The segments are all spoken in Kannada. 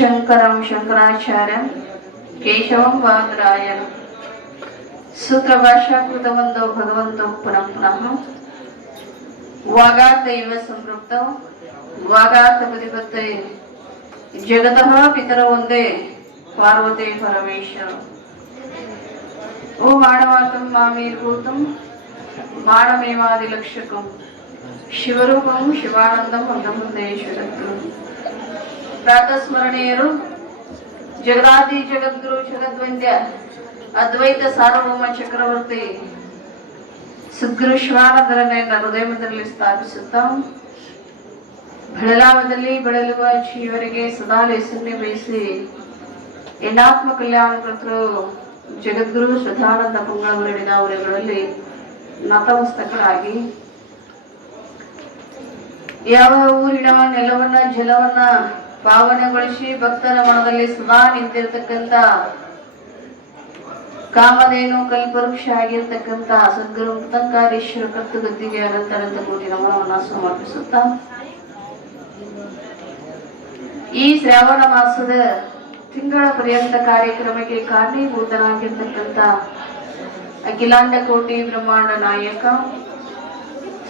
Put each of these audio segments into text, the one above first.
ಶಂಕರಂ ಶಂಕರಾಚಾರ್ಯಂ ಕೇಶವಂ ವಾದರಾಯಣಂ ಸೂತ್ರ ಭಾಷಾಕೃತವಂತೋ ಭಗವಂತೋ ಪುನಃ ಪುನಃ ವಾಗಾತ ಇವ ಸಂಪೃಕ್ತೌ ವಾಗಾತ ಪ್ರತಿಪತ್ತೈ ಜಗತಃ ಪಿತರ ಒಂದೇ ಪಾರ್ವತಿ ಪರಮೇಶ್ವರ ಓ ಮಾನವಾತಂ ಮಾಮೀರ್ಭೂತಂ ಮಾನಮೇವಾದಿಲಕ್ಷಕಂ ಶಿವರೂಪಂ ಶಿವಾನಂದಂ ಮಂದಮುಂದೇಶ್ವರತ್ರು ಪ್ರಾತಸ್ಮರಣೀಯರು ಜಗದಾದಿ ಜಗದ್ಗುರು ಜಗದ್ವಂದ್ಯ ಅದ್ವೈತ ಸಾರ್ವಭೌಮ ಚಕ್ರವರ್ತಿ ಸದ್ಗುರು ಶಿವಾನಂದರನ್ನ ಹೃದಯದಲ್ಲಿ ಸ್ಥಾಪಿಸುತ್ತಾ ಬೆಳಲಾವದಲ್ಲಿ ಬೆಳಲುವ ಜೀವರಿಗೆ ಸದಾ ಲೇಸನ್ನೇ ಬಯಸಿ ಎನ್ನಾತ್ಮ ಕಲ್ಯಾಣ ಕರ್ತರು ಜಗದ್ಗುರು ಶ್ರದ್ಧಾನಂದ ಪುಂಗಳವರಿಡಿದ ಅವರುಗಳಲ್ಲಿ ನತಮಸ್ತಕರಾಗಿ ಯಾವ ಊರಿನ ನೆಲವನ್ನ ಜಲವನ್ನ ಪಾವನಗೊಳಿಸಿ ಭಕ್ತರ ಮನದಲ್ಲಿ ಸದಾ ನಿಂತಿರ್ತಕ್ಕಂಥ ಕಾಮಧೇನು ಕಲ್ಪವೃಕ್ಷ ಆಗಿರ್ತಕ್ಕಂಥ ಸದ್ಗುರು ಮುಕ್ತಂಕಾರೇಶ್ವರ ಕತ್ತು ಗದ್ದಿಗೆ ಅನಂತ ಕೋಟಿ ನಮನವನ್ನ ಸಮರ್ಪಿಸುತ್ತಾ ಈ ಶ್ರಾವಣ ಮಾಸದ ತಿಂಗಳ ಪರ್ಯಂತ ಕಾರ್ಯಕ್ರಮಕ್ಕೆ ಕಾರಣೀಭೂತನಾಗಿರ್ತಕ್ಕಂಥ ಅಖಿಲಾಂಡ ಕೋಟಿ ಬ್ರಹ್ಮಾಂಡ ನಾಯಕ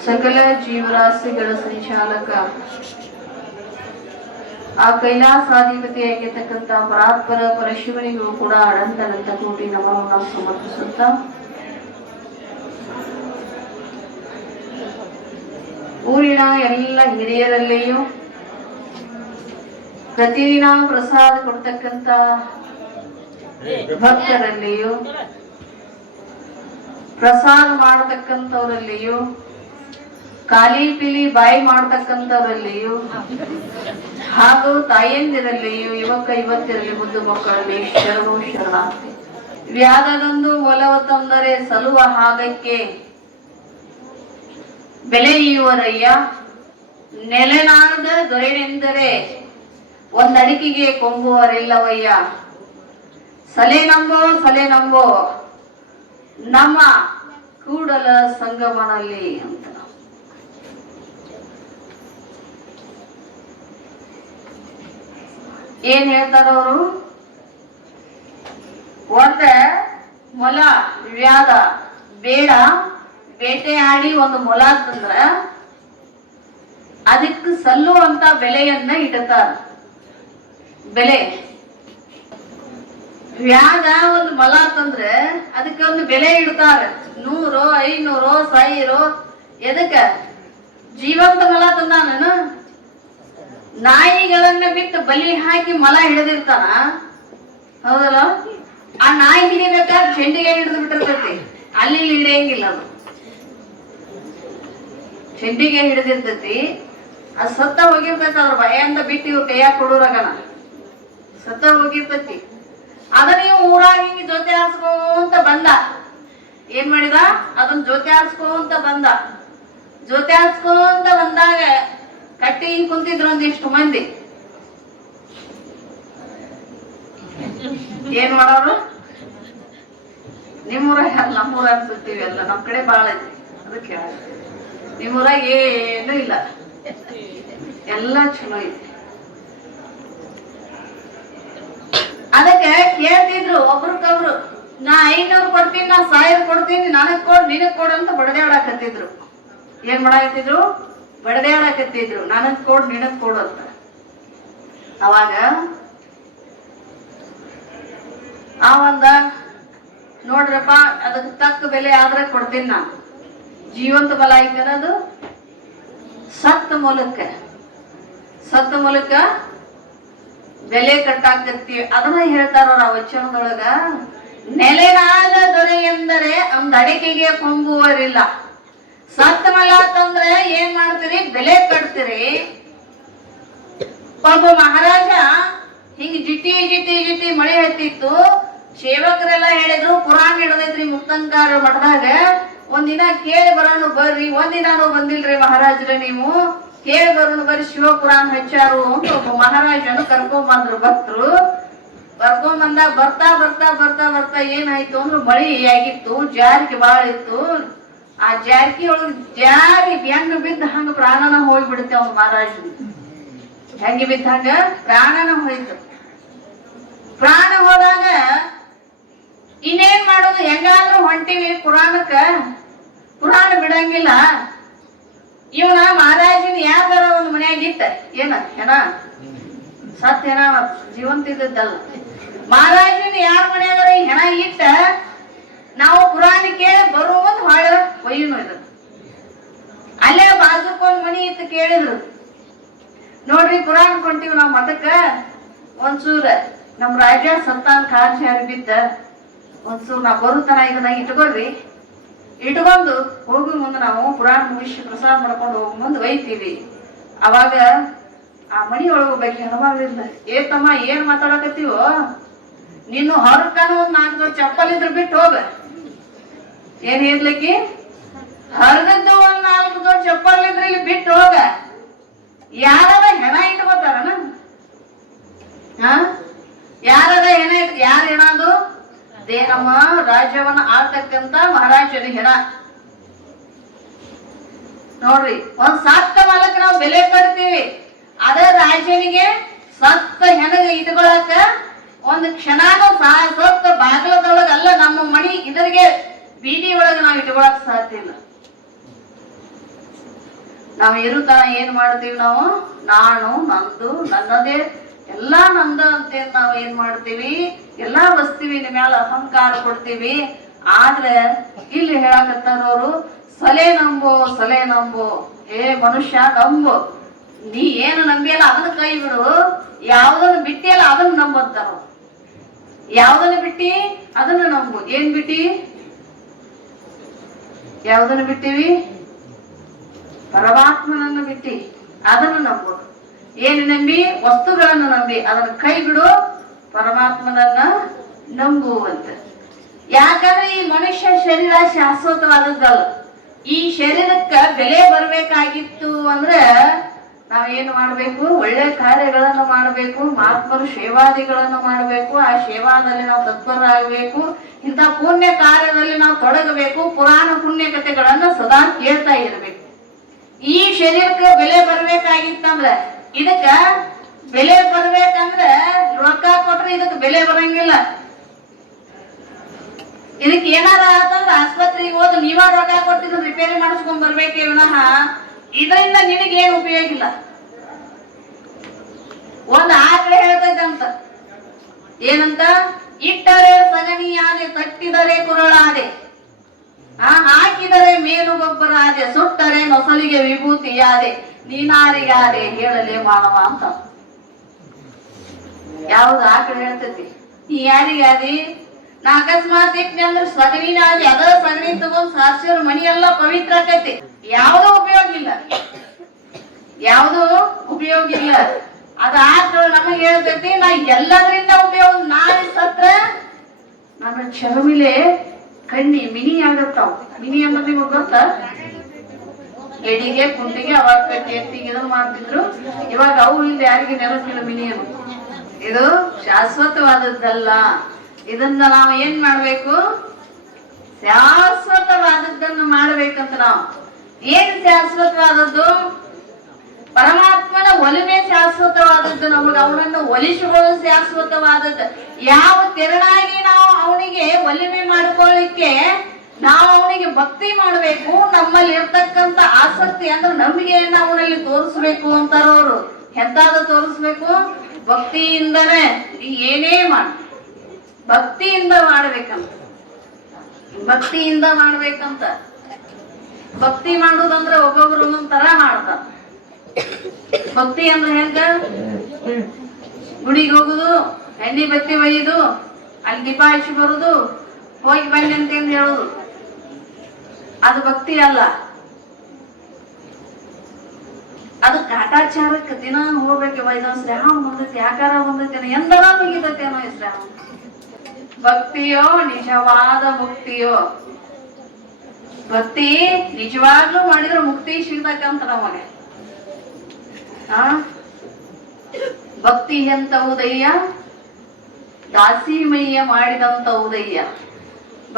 ಸಕಲ ಜೀವರಾಶಿಗಳ ಸಂಚಾಲಕ ಆ ಕೈಲಾಸಾಧಿಪತಿಯಾಗಿರ್ತಕ್ಕಂಥ ಪರಾತ್ಪರ ಪರಶಿವನಿಗೂ ಕೂಡ ಅನಂತ ಕೋಟಿ ನಮನವನ್ನು ಸಮರ್ಪಿಸುತ್ತಾ ಊರಿನ ಎಲ್ಲ ಹಿರಿಯರಲ್ಲಿಯೂ ಪ್ರತಿದಿನ ಪ್ರಸಾದ ಕೊಡ್ತಕ್ಕಂಥ ಭಕ್ತರಲ್ಲಿಯೂ ಪ್ರಸಾದ ಮಾಡತಕ್ಕಂಥವರಲ್ಲಿಯೂ ಖಾಲಿ ಪಿಲಿ ಬಾಯಿ ಮಾಡ್ತಕ್ಕಂಥವರಲ್ಲಿಯೂ ಹಾಗೂ ತಾಯಂದಿರಲ್ಲಿಯೂ ಯುವತಿಯರಲ್ಲಿ ಮುದ್ದು ಮಕ್ಕಳಲ್ಲಿ ಶರಣು ಶರಣಾರ್ಥಿ ವ್ಯಾಧದೊಂದು ಒಲವ ತಂದರೆ ಸಲುವ ಹಾಗಕ್ಕೆ ಬೆಲೆಯುವರಯ್ಯ ನೆಲೆನಾದ ದೊರೆನೆಂದರೆ ಒಂದಡಿಕೆಗೆ ಕೊಂಬುವರಿಲ್ಲವಯ್ಯ ಸಲೆ ನಂಬೋ ನಮ್ಮ ಕೂಡಲ ಸಂಗಮನಲ್ಲಿ ಅಂತ ಏನ್ ಹೇಳ್ತಾರವರು ಒಂದ ಮೊಲ ವ್ಯಾಧ ಬೇಡ ಬೇಟೆಯಾಡಿ ಒಂದು ಮೊಲ ತಂದ್ರ ಅದಕ್ಕೆ ಸಲ್ಲುವಂತ ಬೆಲೆಯನ್ನ ಇಡ್ತಾರ ಬೆಲೆ ವ್ಯಾಧ ಒಂದು ಮೊಲ ತಂದ್ರೆ ಅದಕ್ಕೆ ಒಂದು ಬೆಲೆ ಇಡ್ತಾರ 100 500 1000 ಎದಕ್ಕ ಜೀವಂತ ಮೊಲ ತಂದಾನ ನಾಯಿಗಳನ್ನ ಬಿಟ್ಟು ಬಲಿ ಹಾಕಿ ಮೊಲ ಹಿಡಿದಿರ್ತಾನ ಹೌದಲ್ಲ ಆ ನಾಯಿ ಹಿಡಿಬೇಕಾದ್ರೆ ಚೆಂಡಿಗೆ ಹಿಡಿದು ಬಿಟ್ಟಿರ್ತೈತಿ ಅಲ್ಲಿ ಹಿಡಿಯಂಗಿಲ್ಲ ಅದು ಚೆಂಡಿಗೆ ಹಿಡಿದಿರ್ತೈತಿ ಅದು ಸತ್ತ ಹೋಗಿರ್ತೈತಿ ಅದ್ರ ಭಯಿಂದ ಬಿಟ್ಟು ಇವ್ರು ಕೈಯಾಗ ಕೊಡೋರಾಗನ ಸತ್ತ ಹೋಗಿರ್ತೈತಿ ಅದನ್ನ ನೀವು ಊರಾಗ ಹಿಂಗೆ ಜೊತೆ ಆಡ್ಸ್ಕೊಂತ ಬಂದ ಏನ್ ಮಾಡಿದ ಅದನ್ನ ಜೊತೆ ಆಡ್ಸ್ಕೊಂತ ಬಂದಾಗ ಕಟ್ಟಿ ಹಿಂಗ್ ಕುಂತಿದ್ರು ಒಂದಿಷ್ಟು ಮಂದಿ ಏನ್ ಮಾಡೋರು ನಿಮ್ಮೂರಾಗ ನಮ್ಮೂರ ಅನ್ಸುತ್ತೀವಿ ಎಲ್ಲ ನಮ್ ಕಡೆ ಬಾಳ ಐತಿ ಅದಕ್ಕೆ ನಿಮ್ಮೂರಾಗ ಏನು ಇಲ್ಲ ಎಲ್ಲ ಚಲೋ ಐತಿ ಅದಕ್ಕೆ ಕೇಳ್ತಿದ್ರು ಒಬ್ರಿಗೊಬ್ರು ನಾ 500 ಕೊಡ್ತೀನಿ ನಾ 1000 ಕೊಡ್ತೀನಿ ನನಗ್ ಕೊಡ್ ನಿನಗ್ ಕೊಡು ಅಂತ ಬಡದಾಡಕತ್ತಿದ್ರು ಏನ್ ಮಾಡಾಕತ್ತಿದ್ರು ಬಡದಾಡಕತ್ತಿದ್ರು ನನಗ್ ಕೊಡ್ ನಿನಗ್ ಕೊಡು ಅಂತ ಅವಾಗ ಅವಂದ ನೋಡ್ರಪ್ಪ ಅದಕ್ಕೆ ತಕ್ಕ ಬೆಲೆ ಆದ್ರೆ ಕೊಡ್ತೀನಿ ನಾನು ಜೀವಂತ ಬಲ ಐತನ ಅದು ಸತ್ತ ಮೂಲಕ ಬೆಲೆ ಕಟ್ಟಾಕತ್ತಿ ಅದನ್ನ ಹೇಳ್ತಾರ ವಚನದೊಳಗ ನೆಲೆನಾದ ದೊರೆ ಎಂದರೆ ಒಂದ್ ಅಡಿಕೆಗೆ ಕೊಂಬುವರಿಲ್ಲ ಸತ್ತ ಮಲ ಅಂತಂದ್ರೆ ಏನ್ ಮಾಡ್ತೀರಿ ಬೆಲೆ ಕಟ್ತೀರಿ ಒಬ್ಬ ಮಹಾರಾಜ ಹಿಂಗ್ ಜಿಟಿ ಮಳೆ ಹತ್ತಿತ್ತು ಸೇವಕರೆಲ್ಲ ಹೇಳಿದ್ರು ಪುರಾಣ ಹಿಡದೈತ್ರಿ ಮುಕ್ತಂಕಾರ ಮಠದಾಗ ಒಂದಿನ ಕೇಳಿ ಬರೋಣ ಬರ್ರಿ ಒಂದಿನಾನು ಬಂದಿಲ್ರಿ ಮಹಾರಾಜ್ರೆ ನೀವು ಕೇಳಿ ಬರೋಣ ಬರ್ರಿ ಶಿವಪುರಾಣ ಹಚ್ಚಾರು ಅಂತ ಒಬ್ಬ ಮಹಾರಾಜನು ಕರ್ಕೊಂಡ್ ಭಕ್ತರು ಕರ್ಕೊಂಡ್ ಬರ್ತಾ ಏನಾಯ್ತು ಅಂದ್ರೆ ಮಳಿ ಆಗಿತ್ತು ಜಾರಿಗೆ ಬಾಳ ಇತ್ತು ಆ ಜಾರಕಿ ಒಳಗ ಜಾರಿ ಹೆಂಗ ಬಿದ್ದ ಹಂಗ ಪ್ರಾಣನ ಹೋಗ್ಬಿಡುತ್ತೆ ಅವ್ನ ಮಹಾರಾಜ ಹೆಂಗೆ ಬಿದ್ದ ಹಂಗ ಪ್ರಾಣನ ಹೋಯ್ತು ಪ್ರಾಣ ಹೋದಾಗ ಇನ್ನೇನ್ ಮಾಡೋದು? ಹೆಂಗಾದ್ರೂ ಹೊಂಟಿವಿ ಪುರಾಣಕ್ಕ, ಪುರಾಣ ಬಿಡಂಗಿಲ್ಲ. ಇವನ ಮಹಾರಾಜನ ಯಾವ್ದಾರ ಒಂದು ಮನ್ಯಾಗ ಇಟ್ಟ ಏನ ಹೆಣ ಸತ್ ಹೆಣ ಜೀವಂತ ಇದ್ದದ್ದಲ್ಲ, ಮಹಾರಾಜನ ಯಾರ ಮನ್ಯಾಗಾರ ಈ ಹೆಣ ಇಟ್ಟ ನಾವು ಪುರಾಣ ಕೇಳಿ ಬರುವಂತ ಹೊಳ ಒಯ್ಯನು ಇದ್ರು. ಅಲ್ಲೇ ಬಾಜುಕೊಂದ್ ಮನಿ ಇತ್ತು, ಕೇಳಿದ್ರು ನೋಡ್ರಿ ಪುರಾಣ ಕೊಂತೀವಿ ನಾವ್ ಮಠಕ್ಕ, ಒಂಚೂರ ನಮ್ ರಾಜ ಸತ್ತಾನ್ ಕಾಲ್ ಶಾರಿ ಬಿದ್ದ, ಒಂಚೂರು ನಾ ಬರುತನ ಇದನ್ನ ಇಟ್ಕೊಳ್ರಿ, ಇಟ್ಕೊಂಡು ಹೋಗಿ ಮುಂದೆ ನಾವು ಪುರಾಣ ಮುಗಿಸಿ ಪ್ರಸಾದ ಮಾಡ್ಕೊಂಡು ಹೋಗಿ ಮುಂದೆ ಒಯ್ತೀವಿ. ಅವಾಗ ಆ ಮನಿ ಒಳಗೋಗ್ಬೇಕು ಹೆಣ್ಮಗಳಿಂದ, ಏ ತಮ್ಮ ಏನ್ ಮಾತಾಡಕತ್ತೀವೋ, ನೀನು ಹೊರಕನ ಒಂದ್ 4 ಜೋಡಿ ಚಪ್ಪಲ್ ಇದ್ರು ಬಿಟ್ಟು ಹೋಗ. ಏನ್ ಹೇಳ್ಲಿಕ್ಕೆ? ಹರಿದದ್ದು ಒಂದ್ 4 ಜೋಡಿ ಚಪ್ಪಲ್ ಇದ್ರೆ ಇಲ್ಲಿ ಬಿಟ್ಟು ಹೋಗ. ಯಾರದ ಹೆಣ ಇಟ್ಕೋತಾರನ? ಯಾರದ ಹೆಣ ಯಾರ ಹೆಣ ಅದು? ಅದೇ ನಮ್ಮ ರಾಜ್ಯವನ್ನ ಆಳ್ತಕ್ಕಂತ ಮಹಾರಾಜನ ಹೆಣ. ನೋಡ್ರಿ, ಒಂದ್ ಸತ್ತ ಮಾಲಕ್ ನಾವು ಬೆಲೆ ಕೊಡ್ತೀವಿ, ಅದ ರಾಜನಿಗೆ ಸತ್ತ ಹೆಣಗ ಇಟ್ಕೊಳಕ ಒಂದ್ ಕ್ಷಣಾನು ಸತ್ತ ಬಾಗಿಲದೊಳಗ ಅಲ್ಲ, ನಮ್ಮ ಮಣಿ ಇದರಿಗೆ ಬೀದಿ ಒಳಗ ನಾವು ಇಟ್ಕೊಳಕ್ ಸಾಧ್ಯ ಇಲ್ಲ. ನಾವು ಇರುತ್ತಾನ ಏನ್ ಮಾಡ್ತೀವಿ? ನಾವು ನಾನು ನಂದು ನನ್ನದೇ ಎಲ್ಲಾ ನಂದ ಅಂತ ನಾವು ಏನ್ ಮಾಡ್ತೀವಿ? ಎಲ್ಲಾ ವಸ್ತುವಿನ ಮ್ಯಾಲ ಅಹಂಕಾರ ಕೊಡ್ತೀವಿ. ಆದ್ರೆ ಇಲ್ಲಿ ಹೇಳಕತ್ತಾರವ್ರು, ಸಲೆ ನಂಬೋ ಸಲೆ ನಂಬೋ, ಏ ಮನುಷ್ಯ ನಂಬು, ನೀ ಏನು ನಂಬಿಯಲ್ಲ ಅದನ್ನ ಕೈ ಬಿಡು, ಯಾವ್ದನ್ನ ಬಿಟ್ಟಿಯಲ್ಲ ಅದನ್ನ ನಂಬಂತಾರ. ಯಾವ್ದನ್ನ ಬಿಟ್ಟಿ ಅದನ್ನ ನಂಬು. ಏನ್ ಬಿಟ್ಟಿ? ಯಾವ್ದನ್ನ ಬಿಟ್ಟಿವಿ? ಪರಮಾತ್ಮನನ್ನು ಬಿಟ್ಟಿ ಅದನ್ನು ನಂಬು. ಏನು ನಂಬಿ? ವಸ್ತುಗಳನ್ನು ನಂಬಿ ಅದನ್ನ ಕೈ ಬಿಡು, ಪರಮಾತ್ಮನನ್ನ ನಂಬುವಂತ. ಯಾಕಂದ್ರೆ ಈ ಮನುಷ್ಯ ಶರೀರ ಶಾಶ್ವತವಾದದ್ದಲ್ಲ. ಈ ಶರೀರಕ್ಕ ಬೆಲೆ ಬರ್ಬೇಕಾಗಿತ್ತು ಅಂದ್ರೆ ನಾವೇನು ಮಾಡ್ಬೇಕು? ಒಳ್ಳೆ ಕಾರ್ಯಗಳನ್ನು ಮಾಡಬೇಕು, ಮಹಾತ್ಮರು ಸೇವಾದಿಗಳನ್ನು ಮಾಡಬೇಕು, ಆ ಸೇವಾದಲ್ಲಿ ನಾವು ತತ್ಪರರಾಗಬೇಕು, ಇಂಥ ಪುಣ್ಯ ಕಾರ್ಯದಲ್ಲಿ ನಾವು ತೊಡಗಬೇಕು, ಪುರಾಣ ಪುಣ್ಯ ಕಥೆಗಳನ್ನ ಸದಾ ಕೇಳ್ತಾ ಇರ್ಬೇಕು. ಈ ಶರೀರಕ್ಕೆ ಬೆಲೆ ಬರ್ಬೇಕಾಗಿತ್ತಂದ್ರೆ, ಇದಕ್ಕ ಬೆಲೆ ಬರ್ಬೇಕಂದ್ರೆ ರೊಕ್ಕ ಕೊಟ್ರೆ ಇದಕ್ಕೆ ಬೆಲೆ ಬರಂಗಿಲ್ಲ. ಇದಕ್ಕೆ ಏನಾರ ಆತಂದ್ರೆ ಆಸ್ಪತ್ರೆಗೆ ಹೋದ್ ನೀವ ರೊಕ್ಕ ಕೊಟ್ಟಿದ್ದು ರಿಪೇರಿ ಮಾಡಿಸ್ಕೊಂಡ್ ಬರ್ಬೇಕೆ ವಿನಃ ಇದರಿಂದ ನಿನಗೇನು ಉಪಯೋಗ ಇಲ್ಲ. ಒಂದ್ ಆಕಡೆ ಹೇಳ್ತೈತಂತ, ಏನಂತ? ಇಟ್ಟರೆ ಸಗಣಿಯಾದೆ, ತಟ್ಟಿದರೆ ಕುರಳಾದೆ, ಹಾಕಿದರೆ ಮೇಲು ಗೊಬ್ಬರ ಆದೆ, ಸುಟ್ಟರೆ ನೊಸಲಿಗೆ ವಿಭೂತಿಯಾದೆ, ನೀನಾರಿಗಾದೆ ಹೇಳಲೆ ಮಾನವ ಅಂತ. ಯಾವ್ದು ಆಕಡೆ ಹೇಳ್ತೈತಿ? ನೀ ಯಾರಿಗಾದಿ? ನಾ ಅಕಸ್ಮಾತ್ ಇಟ್ನಿ ಅಂದ್ರೆ ಸಗಣಿನ ಆದಿ, ಅದ ಸಗಣಿ ತಗೊಂಡ್ ಸಾರ್ಸಿರ ಮನಿ ಎಲ್ಲ ಪವಿತ್ರ ಆಕೈತಿ. ಯಾವ್ದು ಉಪಯೋಗ ಇಲ್ಲ, ಯಾವ್ದು ಉಪಯೋಗ ಇಲ್ಲ. ಅದ ಆಕಳು ನಮಗ್ ಹೇಳ್ತೈತಿ, ನಾ ಎಲ್ಲದರಿಂದ ಉಪಯೋಗ. ನಾಳೆ ಸತ್ರ ನನ್ನ ಚರ್ಮಿಲೆ ಕಣ್ಣಿ ಮಿನಿ ಆಗತ್ತಾವ. ಮಿನಿ ಅನ್ನೋದು ನಿಮಗ್ ಗೊತ್ತ? ಎಡಿಗೆ ಕುಂಟಿಗೆ ಅವಾಗ ಕಟ್ಟಿ ಎತ್ತಿಗೆ ಇದನ್ನ ಮಾಡ್ತಿದ್ರು. ಇವಾಗ ಅವು ಇಲ್ಲಿ ಯಾರಿಗೆ ನೆನಪಿಲ್ಲ ಮಿನಿಯನ್ನು. ಇದು ಶಾಶ್ವತವಾದದ್ದಲ್ಲ. ಇದನ್ನ ನಾವು ಏನ್ ಮಾಡ್ಬೇಕು? ಶಾಶ್ವತವಾದದ್ದನ್ನು ಮಾಡ್ಬೇಕಂತ. ನಾವು ಏನ್ ಶಾಶ್ವತವಾದದ್ದು? ಪರಮಾತ್ಮನ ಒಲಿಮೆ ಶಾಶ್ವತವಾದದ್ದು. ನಮಗ ಅವನನ್ನು ಒಲಿಸಿಕೊಳ್ಳಲು ಶಾಶ್ವತವಾದದ್ದು. ಯಾವ ತೆರನಾಗಿ ನಾವು ಅವನಿಗೆ ಒಲಿಮೆ ಮಾಡ್ಕೊಳ್ಳಿಕ್ಕೆ ನಾವು ಅವನಿಗೆ ಭಕ್ತಿ ಮಾಡಬೇಕು. ನಮ್ಮಲ್ಲಿ ಇರ್ತಕ್ಕಂಥ ಆಸಕ್ತಿ ಅಂದ್ರೆ ನಂಬಿಕೆಯನ್ನ ಅವನಲ್ಲಿ ತೋರಿಸ್ಬೇಕು ಅಂತಾರವ್ರು. ಎಂತಾದ ತೋರಿಸ್ಬೇಕು? ಭಕ್ತಿಯಿಂದನೇ. ಏನೇ ಮಾಡಿ ಭಕ್ತಿಯಿಂದ ಮಾಡ್ಬೇಕಂತ, ಭಕ್ತಿಯಿಂದ ಮಾಡ್ಬೇಕಂತ. ಭಕ್ತಿ ಮಾಡುದಂದ್ರೆ ಒಬ್ಬೊಬ್ರು ಒಂದೊಂದ್ ತರ ಮಾಡ್ತಾರ. ಭಕ್ತಿ ಅಂದ್ರೆ ಹೆಂಗ? ಗುಡಿಗೆ ಹೋಗುದು, ಎಣ್ಣೆ ಬತ್ತಿ ಒಯ್ಯುದು, ಅಲ್ಲಿ ದೀಪ ಹಚ್ಚಿ ಬರುದು, ಹೋಗಿ ಬನ್ನಿ ಅಂತ ಹೇಳುದು, ಅದು ಭಕ್ತಿ ಅಲ್ಲ. ಅದು ಕಾಟಾಚಾರಕ್ಕೆ ದಿನ ಹೋಗ್ಬೇಕು. ಇದೊಂದು ಶ್ರಾವಣ ಬಂದೈತಿ, ಆಕಾರ ಬಂದೈತಿ, ಎಂದರ ಮುಗಿದೈತಿ ಅನ್ನೋ ಈ ಶ್ರಾವಣ. ಭಕ್ತಿಯೋ ನಿಜವಾದ ಮುಕ್ತಿಯೋ? ಭಕ್ತಿ ನಿಜವಾಗ್ಲೂ ಮಾಡಿದ್ರೆ ಮುಕ್ತಿ ಸಿಗ್ತಕ್ಕಂತ ನಮಗೆ. ಭಕ್ತಿ ಎಂತ ಉದಯ್ಯ, ದಾಸಿಮಯ್ಯ ಮಾಡಿದಂತ ಉದಯ್ಯ.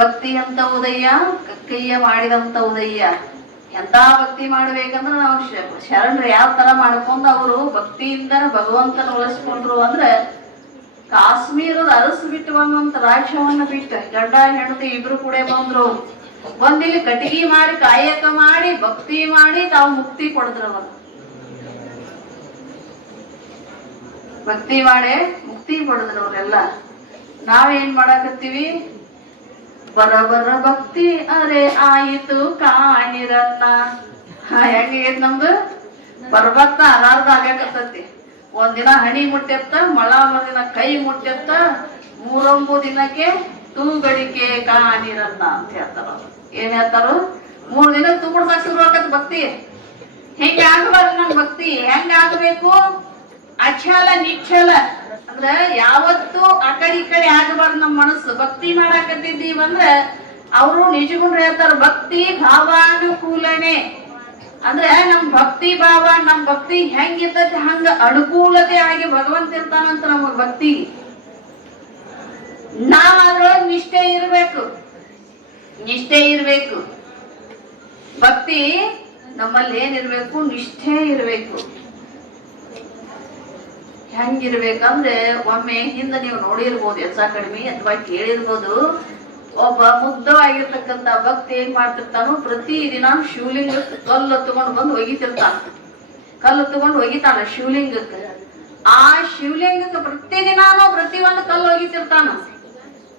ಭಕ್ತಿ ಅಂತ ಉದಯ್ಯ, ಕಕ್ಕಯ್ಯ ಮಾಡಿದಂತ ಉದಯ್ಯ. ಎಂತ ಭಕ್ತಿ ಮಾಡ್ಬೇಕಂದ್ರೆ ನಾವು ಶರಣರು ಯಾವ ತರ ಮಾಡ್ಕೊಂಡು ಅವರು ಭಕ್ತಿಯಿಂದ ಭಗವಂತನ ಉಳಿಸ್ಕೊಂಡ್ರು ಅಂದ್ರೆ ಕಾಶ್ಮೀರದ ಅರಸು ಬಿಟ್ಟು ಬಂದಂತ ರಾಜ್ಯವನ್ನ ಬಿಟ್ಟು ಗಂಡ ಹೆಂಡತಿ ಇಬ್ರು ಕೂಡ ಬಂದ್ರು. ಬಂದಿಲ್ಲಿ ಕಟಿಗಿ ಮಾಡಿ ಕಾಯಕ ಮಾಡಿ ಭಕ್ತಿ ಮಾಡಿ ತಾವು ಮುಕ್ತಿ ಕೊಡದ್ರವ. ಭಕ್ತಿ ಮಾಡಿ ಮುಕ್ತಿ ಕೊಡದ್ರವ್ರೆಲ್ಲ. ನಾವೇನ್ ಮಾಡಾಕತ್ತೀವಿ? ಬರಬರ ಭಕ್ತಿ ಅರೆ ಆಯಿತು ಕಾಣಿರನ್ನ. ಹೆಂಗೈತ್ ನಮ್ದು? ಬರ್ಬತ್ತ ಅಲಾರ್ದ ಆಗ್ಯಾಕತ್ತತಿ. ಒಂದಿನ ಹಣಿ ಮುಟ್ಟೆತ್ತ, ಮಳ ಮರುದಿನ ಕೈ ಮುಟ್ಟೆತ್ತ, ಮೂರೊಂಬು ದಿನಕ್ಕೆ ತೂಗಡಿಕೆ ಕಾಣಿರನ್ನ ಅಂತ ಹೇಳ್ತಾರ. ಏನ್ ಹೇಳ್ತಾರು? 3 ದಿನ ತೂಗುಡ್ಸಕ್ ಶುರು ಆಗತ್ ಭಕ್ತಿ. ಹೆಂಗ ಆಗಬಾರ್ದು ನಮ್ ಭಕ್ತಿ? ಹೆಂಗ ಆಗಬೇಕು? ಅಚಲ ನಿಚ್ಚಲ ಅಂದ್ರ ಯಾವತ್ತು ಆ ಕಡೆ ಈ ಕಡೆ ಆಗಬಾರ್ದು ನಮ್ ಮನಸ್ಸು. ಭಕ್ತಿ ಮಾಡಾಕತ್ತಿದ್ದೀವಂದ್ರ ಅವರು ನಿಜಗುಂಡ್ರು ಹೇಳ್ತಾರ, ಭಕ್ತಿ ಭಾವಾನುಕೂಲನೆ. ಅಂದ್ರೆ ನಮ್ ಭಕ್ತಿ ಭಾವ, ನಮ್ ಭಕ್ತಿ ಹೆಂಗಿರ್ತೈತಿ ಹಂಗ ಅನುಕೂಲತೆ ಆಗಿ ಭಗವಂತ ಇರ್ತಾನಂತ ನಮಗ್ ಭಕ್ತಿ. ನಾವ್ ಅದ್ರೊಳಗ್ ನಿಷ್ಠೆ ಇರ್ಬೇಕು, ನಿಷ್ಠೆ ಇರ್ಬೇಕು. ಭಕ್ತಿ ನಮ್ಮಲ್ಲಿ ಏನಿರ್ಬೇಕು? ನಿಷ್ಠೆ ಇರ್ಬೇಕು. ಹೆಂಗಿರ್ಬೇಕಂದ್ರೆ ಒಮ್ಮೆ ಹಿಂದೆ ನೀವು ನೋಡಿರ್ಬೋದು, ಹೆಚ್ಚ ಕಡಿಮೆ ಅಥವಾ ಕೇಳಿರ್ಬೋದು. ಒಬ್ಬ ಮುಗ್ಧವಾಗಿರ್ತಕ್ಕಂಥ ಭಕ್ತಿ ಏನ್ ಮಾಡ್ತಿರ್ತಾನು? ಪ್ರತಿ ದಿನ ಶಿವಲಿಂಗ ಕಲ್ಲು ತಗೊಂಡು ಬಂದು ಒಗಿತಿರ್ತಾನ. ಕಲ್ಲು ತಗೊಂಡು ಒಗಿತಾನ ಶಿವಲಿಂಗಕ್ಕೆ. ಆ ಶಿವಲಿಂಗಕ್ಕೆ ಪ್ರತಿದಿನಾನು ಪ್ರತಿ ಒಂದು ಕಲ್ಲು ಒಗಿತಿರ್ತಾನ.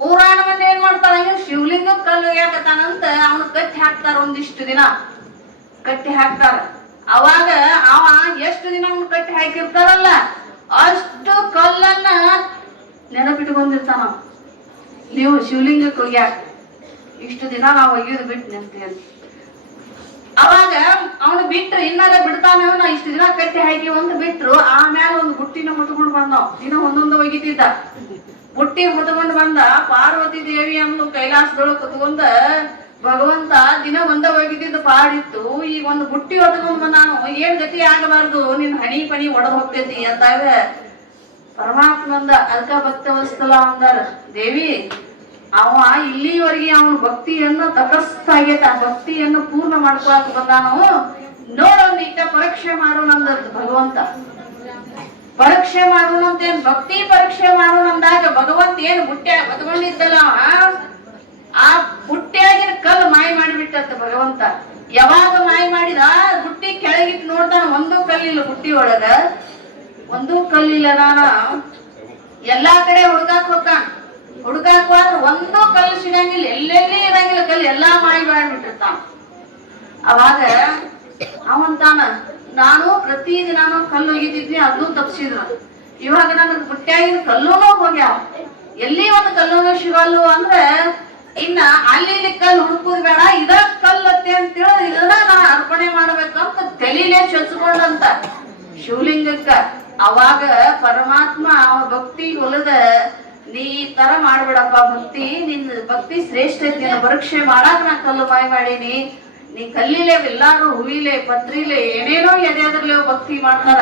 ಊರಾಣ ಮಂದಿ ಏನ್ ಮಾಡ್ತಾರ? ಶಿವಲಿಂಗ ಕಲ್ಲು ಒಯ್ಯಾಕತ್ತಾನಂತ ಅವನು ಕಟ್ಟಿ ಹಾಕ್ತಾರ. ಒಂದಿಷ್ಟು ದಿನ ಕಟ್ಟಿ ಹಾಕ್ತಾರ. ಅವಾಗ ಅವ ಎಷ್ಟು ದಿನ ಅವ್ನು ಕಟ್ಟಿ ಹಾಕಿರ್ತಾರಲ್ಲ ಅಷ್ಟು ಕಲ್ಲನ್ನ ನೆನಪಿಟ್ಕೊಂಡಿರ್ತಾನ. ನೀವು ಶಿವಲಿಂಗಕ್ಕೆ ಹೋಗ್ಯಾಕ ಇಷ್ಟು ದಿನ ನಾವು ಒಯ್ಯೋದು ಬಿಟ್ಟು ಅಂತ ಹೇಳಿ. ಅವಾಗ ಅವನು ಬಿಟ್ರು ಇನ್ನಾರ ಬಿಡ್ತಾನ. ಇಷ್ಟು ದಿನ ಕಟ್ಟಿ ಹಾಕಿ ಒಂದು ಬಿಟ್ರು. ಆಮೇಲೆ ಒಂದು ಬುಟ್ಟಿನ ಹೊತ್ಕೊಂಡು ಬಂದವ್. ದಿನ ಒಂದೊಂದು ಒಗಿತಿದ್ದ. ಬುಟ್ಟಿ ಹೊತ್ಕೊಂಡು ಬಂದ. ಪಾರ್ವತಿ ದೇವಿ ಅನ್ನೋ ಕೈಲಾಸದೊಳಗೆ ಕುತ್ಕೊಂಡ ಭಗವಂತ ದಿನ ಒಂದ ಒಗಿತಿದ್ದ ಪಾಡಿತ್ತು. ಈಗ ಒಂದು ಬುಟ್ಟಿ ಹೊತ್ಕೊಂಡ್ ಬಂದಾನು. ಏನ್ ಗತಿ ಆಗಬಾರ್ದು, ನಿನ್ ಹಣಿ ಪಣಿ ಒಡೆದ್ ಹೋಗ್ತೈತಿ ಅಂತಾಗ ಪರಮಾತ್ಮಂದ ಅದಕ್ಕ ಭಕ್ತವಸ್ತಲ ಅಂದಾರ. ದೇವಿ ಅವ ಇಲ್ಲಿವರೆಗೆ ಅವನ ಭಕ್ತಿಯನ್ನು ತಪಸ್ಸಾಗೈತ, ಭಕ್ತಿಯನ್ನು ಪೂರ್ಣ ಮಾಡ್ಕೊಳಕ್ ಬಂದಾನು. ನೋಡೋನ್ ಈಗ ಪರೀಕ್ಷೆ ಮಾಡೋಣ ಅಂದದ್ದು ಭಗವಂತ. ಪರೀಕ್ಷೆ ಮಾಡೋಣ ಅಂತೇನ್ ಭಕ್ತಿ ಪರೀಕ್ಷೆ ಮಾಡೋಣ ಅಂದಾಗ ಭಗವಂತ ಏನ್ ಬುಟ್ಟ್ಯಾ ಹೊತ್ಕೊಂಡಿದ್ದಲ್ಲ ಆ ಬುಟ್ಟಿಯಾಗಿನ ಕಲ್ಲು ಮಾಯ ಮಾಡಿಬಿಟ್ಟತ್ತ ಭಗವಂತ. ಯಾವಾಗ ಮಾಯ ಮಾಡಿದ? ಬುಟ್ಟಿ ಕೆಳಗಿಟ್ಟು ನೋಡ್ತಾನ, ಒಂದೂ ಕಲ್ಲಿಲ್ಲ ಬುಟ್ಟಿ ಒಳಗ, ಒಂದೂ ಕಲ್ಲಿಲ್ಲ. ನಾನ ಎಲ್ಲಾ ಕಡೆ ಹುಡುಗಾಕ್ ಹೋಗ್ತಾನ. ಹುಡುಗಾಕ್ ಹೋದ್ರ ಒಂದೂ ಕಲ್ಲು ಸಿಗಂಗಿಲ್ಲ, ಎಲ್ಲೆಲ್ಲಿ ಇರಂಗಿಲ್ಲ ಕಲ್ಲು, ಎಲ್ಲಾ ಮಾಯ ಮಾಡಿಬಿಟ್ಟಿರ್ತಾನ. ಅವಾಗ ಅವಂತಾನ, ನಾನು ಪ್ರತಿದಿನಾನು ಕಲ್ಲು ಒಗಿತಿದ್ನಿ, ಅದು ತಪ್ಸಿದ್ರು. ಇವಾಗ ನನಗ್ ಬುಟ್ಟಿಯಾಗಿನ ಕಲ್ಲೂನು ಹೋಗ್ಯಾವ, ಎಲ್ಲಿ ಒಂದು ಕಲ್ಲೂನು ಸಿಗಲ್ಲು. ಅಂದ್ರೆ ಇನ್ನ ಅಲ್ಲಿ ಕಲ್ಲು ಹುಡುಕುದ್ ಬೇಡ, ಇದ ಕಲ್ಲತ್ತೆ ಅಂತೇಳಿ ಇದನ್ನ ನಾ ಅರ್ಪಣೆ ಮಾಡ್ಬೇಕಂತ ತಲೀಲೆ ಚೊಚ್ಕೊಂಡಂತ ಶಿವಲಿಂಗಕ್ಕ. ಅವಾಗ ಪರಮಾತ್ಮ ಅವ ಭಕ್ತಿ ಹೊಲದ, ನೀ ತರ ಮಾಡ್ಬಿಡಪ್ಪ ಭಕ್ತಿ, ನಿನ್ ಭಕ್ತಿ ಶ್ರೇಷ್ಠ ಐತಿ, ಪರೀಕ್ಷೆ ಮಾಡಾಕ ನಾ ಕಲ್ಲು ಮಾಯ ಮಾಡೀನಿ. ನೀ ಕಲ್ಲಿಲೆ ಎಲ್ಲಾರು ಹೂವಿಲೆ ಪತ್ರಿಲೆ ಏನೇನೋ ಎದೆದ್ರಲ್ಲೇ ಭಕ್ತಿ ಮಾಡ್ತಾರ.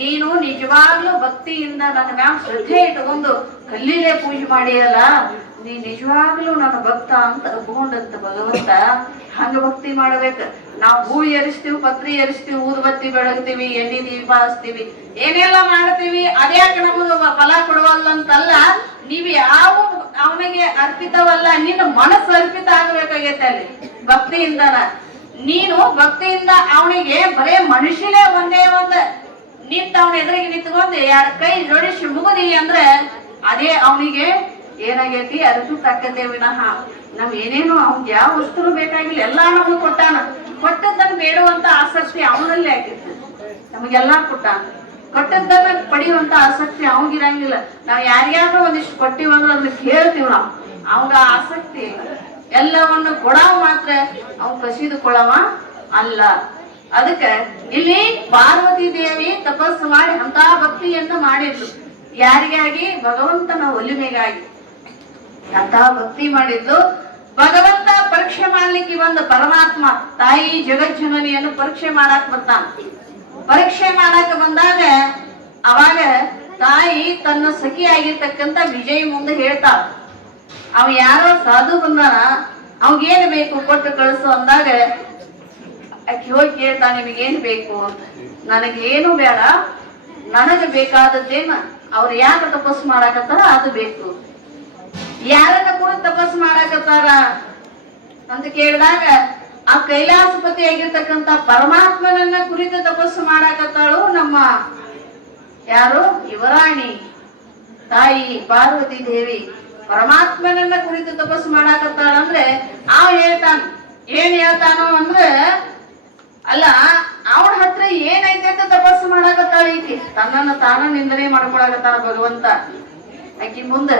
ನೀನು ನಿಜವಾಗ್ಲೂ ಭಕ್ತಿಯಿಂದ ನನ್ನ ಮ್ಯಾಲ ಶ್ರದ್ಧೆ ಇಟ್ಕೊಂಡು ಕಲ್ಲಿಲೆ ಪೂಜೆ ಮಾಡಿಯಲ್ಲ, ನೀ ನಿಜವಾಗ್ಲೂ ನನ್ನ ಭಕ್ತ ಅಂತ ಒಪ್ಕೊಂಡಂತ ಭಗವಂತ. ಹಂಗ ಭಕ್ತಿ ಮಾಡ್ಬೇಕ. ನಾವು ಹೂ ಏರಿಸ್ತೀವಿ, ಪತ್ರಿ ಏರಿಸ್ತೀವಿ, ಊದುಬತ್ತಿ ಬೆಳಗ್ತೀವಿ, ಎಣ್ಣೆ ದೀಪ ಹಚ್ತೀವಿ, ಏನೆಲ್ಲ ಮಾಡ್ತೀವಿ. ಅದ್ಯಾಕೆ ನಮಗ ಫಲ ಕೊಡುವಲ್ಲಂತಲ್ಲ, ನೀವ್ ಯಾವ ಅವನಿಗೆ ಅರ್ಪಿತವಲ್ಲ, ನಿನ್ನ ಮನಸ್ಸು ಅರ್ಪಿತ ಆಗ್ಬೇಕಾಗೈತೆ ಅಲ್ಲಿ ಭಕ್ತಿಯಿಂದನ. ನೀನು ಭಕ್ತಿಯಿಂದ ಅವನಿಗೆ ಬರೇ ಮನುಷ್ಯಲೇ ಒಂದೇ ನಿಂತ ಅವನ ಎದುರಿಗೆ ನಿಂತ್ಕೊಂಡು 2 ಕೈ ಜೋಡಿಸಿ ಮುಗುದಿ ಅಂದ್ರೆ ಅದೇ ಅವನಿಗೆ ಏನಾಗೈತಿ? ಅದಕ್ಕೂ ತಕ್ಕಂತೆ ವಿನಃ ನಾವ್ ಏನೇನು ಅವ್ನ್ಗೆ ಯಾವ ವಸ್ತು ಬೇಕಾಗಿಲ್ಲ, ಎಲ್ಲಾ ನಮಗ್ ಕೊಟ್ಟಾನ. ಕೊಟ್ಟದ್ದನ್ನ ಬೇಡುವಂತ ಆಸಕ್ತಿ ಅವನಲ್ಲಿ ಆಗಿರ್ತದೆ. ನಮಗೆಲ್ಲಾ ಕೊಟ್ಟಾನ. ಕೊಟ್ಟದ್ದನ್ನ ಪಡೆಯುವಂತ ಆಸಕ್ತಿ ಅವನಿಗಿರಂಗಿಲ್ಲ. ನಾವ್ ಯಾರ್ಯಾರು ಒಂದಿಷ್ಟು ಕೊಟ್ಟಿವಂದ್ರೆ ಅದನ್ನ ಕೇಳ್ತೀವಿ ನಾವು, ಅವಂಗ ಆಸಕ್ತಿ ಇಲ್ಲ. ಎಲ್ಲವನ್ನು ಕೊಡವ ಮಾತ್ರ ಅವ್ನ್ ಕಸಿದುಕೊಳ್ಳವ ಅಲ್ಲ. ಅದಕ್ಕೆ ಇಲ್ಲಿ ಪಾರ್ವತಿ ದೇವಿ ತಪಸ್ಸು ಮಾಡಿ ಅಂತ ಭಕ್ತಿಯನ್ನು ಮಾಡಿದ್ಲು. ಯಾರಿಗಾಗಿ? ಭಗವಂತನ ಒಲಿಮೆಗಾಗಿ ಅಂತ ಭಕ್ತಿ ಮಾಡಿದ್ಲು. ಭಗವಂತ ಪರೀಕ್ಷೆ ಮಾಡ್ಲಿಕ್ಕೆ ಬಂದ ಪರಮಾತ್ಮ ತಾಯಿ ಜಗಜ್ಜನನಿಯನ್ನು ಪರೀಕ್ಷೆ ಮಾಡಾಕ್ ಬರ್ತಾನ. ಪರೀಕ್ಷೆ ಮಾಡಾಕ ಬಂದಾಗ ಅವಾಗ ತಾಯಿ ತನ್ನ ಸಖಿ ಆಗಿರ್ತಕ್ಕಂಥ ವಿಜಯ್ ಮುಂದೆ ಹೇಳ್ತಾಳ, ಅವ ಯಾರೋ ಸಾಧು ಬಂದಾನ, ಅವಗೇನು ಬೇಕು ಕೊಟ್ಟು ಕಳಿಸು ಅಂದಾಗ ಆಕೆ ಹೋಗಿ ಕೇಳ್ತಾ, ನಿಮಗೇನು ಬೇಕು ಅಂತ. ನನಗೇನು ಬೇಡ, ನನಗೆ ಬೇಕಾದದ್ದೇನ ಅವ್ರು ಯಾಕೆ ತಪಸ್ಸು ಮಾಡಾಕತ್ತಾರ ಅದು ಬೇಕು. ಯಾರನ್ನ ಕೂಡ ತಪಸ್ಸು ಮಾಡಾಕತ್ತಾರ ಅಂತ ಕೇಳಿದಾಗ ಆ ಕೈಲಾಸಪತಿ ಆಗಿರ್ತಕ್ಕಂಥ ಪರಮಾತ್ಮನನ್ನ ಕುರಿತು ತಪಸ್ಸು ಮಾಡಾಕತ್ತಾಳು ನಮ್ಮ ಯಾರು ಯುವರಾಣಿ ತಾಯಿ ಪಾರ್ವತಿ ದೇವಿ. ಪರಮಾತ್ಮನನ್ನ ಕುರಿತು ತಪಸ್ಸು ಮಾಡಾಕತ್ತಾಳ ಅಂದ್ರೆ ಏನ್ ಹೇಳ್ತಾನೋ ಅಂದ್ರೆ ಅಲ್ಲ ಅವಳ ಹತ್ರ ಏನೈತೆ ಅಂತ ತಪಸ್ಸು ಮಾಡಾಕತ್ತಾಳ ಈಕೆ. ತನ್ನನ್ನ ತಾನ ನಿಂದನೆ ಮಾಡ್ಕೊಳಕತ್ತಾಳ ಭಗವಂತ ಆಕಿ ಮುಂದೆ.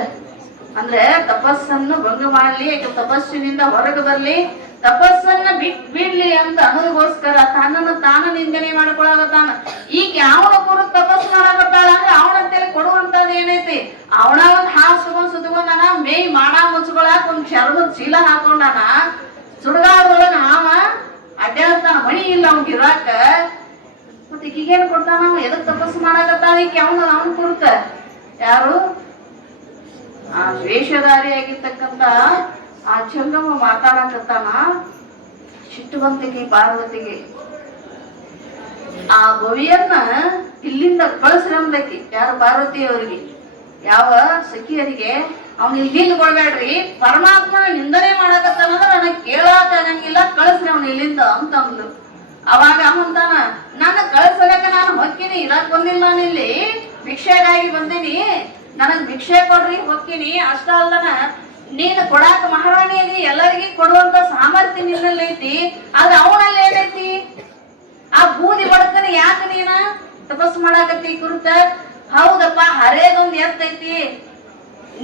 ಅಂದ್ರೆ ತಪಸ್ಸನ್ನು ಭಂಗ ಮಾಡ್ಲಿ, ತಪಸ್ಸಿನಿಂದ ಹೊರಗೆ ಬರ್ಲಿ, ತಪಸ್ಸನ್ನ ಬಿಡ್ಲಿ ಅಂತ ಅನ್ನೋದಕ್ಕೋಸ್ಕರ ತನ್ನನ್ನು ತಾನ ನಿಂದನೆ ಮಾಡ್ಕೊಳಕತ್ತಾನ. ಈಕೆ ಅವನ ಕುರಿತು ತಪಸ್ಸು ಮಾಡಾಕತ್ತಾಳ ಅಂದ್ರೆ ಅವನಂತೇಳಿ ಕೊಡುವಂತದ್ ಏನೈತಿ, ಅವನ ಒಂದ್ ಹಾಸ್ಕೊಂಡ್ ಸುತ್ಕೊಂಡಾನ, ಮೇಯ್ ಮಾಡ ಮುಚ್ಕೊಳಕ್ ಒಂದ್ ಚರ್ಮದ ಚೀಲ ಹಾಕೊಂಡಾನ, ಸುಡ್ಗಾಡೊಳಗ ಹಾವ ಅಡ್ಡಾಡ್ತಾನ, ಮಣಿ ಇಲ್ಲ ಅವ್ನ್ ಇರಾಕ. ಮತ್ತೆ ಈಗೇನ್ ಕೊಡ್ತಾನ, ಎದಕ್ ತಪಸ್ಸು ಮಾಡಾಕತ್ತಾಳ ಈಕೆ ಅವನ ಕುರಿತ. ಯಾರು ಆ ವೇಷಧಾರಿ ಆಗಿರ್ತಕ್ಕಂತ ಆ ಜಂಗಮ ಮಾತಾಡಕತ್ತಾನ. ಸಿಟ್ಟು ಬಂತಿಗೆ ಪಾರ್ವತಿಗೆ. ಆ ಗವಿಯನ್ನ ಇಲ್ಲಿಂದ ಕಳಿಸ್ರಂದಕ್ಕೆ ಯಾರು ಪಾರ್ವತಿ ಅವರಿಗೆ, ಯಾವ ಸಖಿಯರಿಗೆ, ಅವ್ನ ಇಲ್ಲಿಂದ ಕೊಡ್ಬೇಡ್ರಿ, ಪರಮಾತ್ಮನ ನಿಂದನೆ ಮಾಡಕತ್ತಾನಂದ್ರ ನನಗ್ ಕೇಳಾಕ ಆಗಂಗಿಲ್ಲ, ಕಳಿಸ್ರಿ ಅವ್ನ ಇಲ್ಲಿಂದ ಅಂತಂದ್ಲು. ಅವಾಗ ಅವಂತಾನ, ನನ್ನ ಕಳಿಸಲಕ್ಕ ನಾನು ಹೊಕ್ಕಿನಿ, ಇರಾಕ್ ಬಂದಿಲ್ಲ ನಾನಿಲ್ಲಿ, ಭಿಕ್ಷೆಗಾಗಿ ಬಂದೀನಿ, ನನಗ್ ಭಿಕ್ಷೆ ಕೊಡ್ರಿ ಹೊಕ್ಕಿನಿ. ಅಷ್ಟ ಅಲ್ಲನ ನೀನು ಕೊಡಾಕ ಮಹಾರಾಣಿ ಅದಿ, ಎಲ್ಲರಿಗೂ ಕೊಡುವಂತ ಸಾಮರ್ಥ್ಯ ನಿನ್ನಲ್ಲಿ ಐತಿ, ಆದ್ರೆ ಅವನಲ್ಲಿ ಏನೈತಿ, ಆ ಬೂದಿ ಬಡಕನ ಯಾಕೆ ನೀನ ತಪಸ್ಸು ಮಾಡಾಕತ್ತಿ ಕುರಿತ. ಹೌದಪ್ಪ, ಹರೇದೊಂದ್ ಎತ್ತೈತಿ,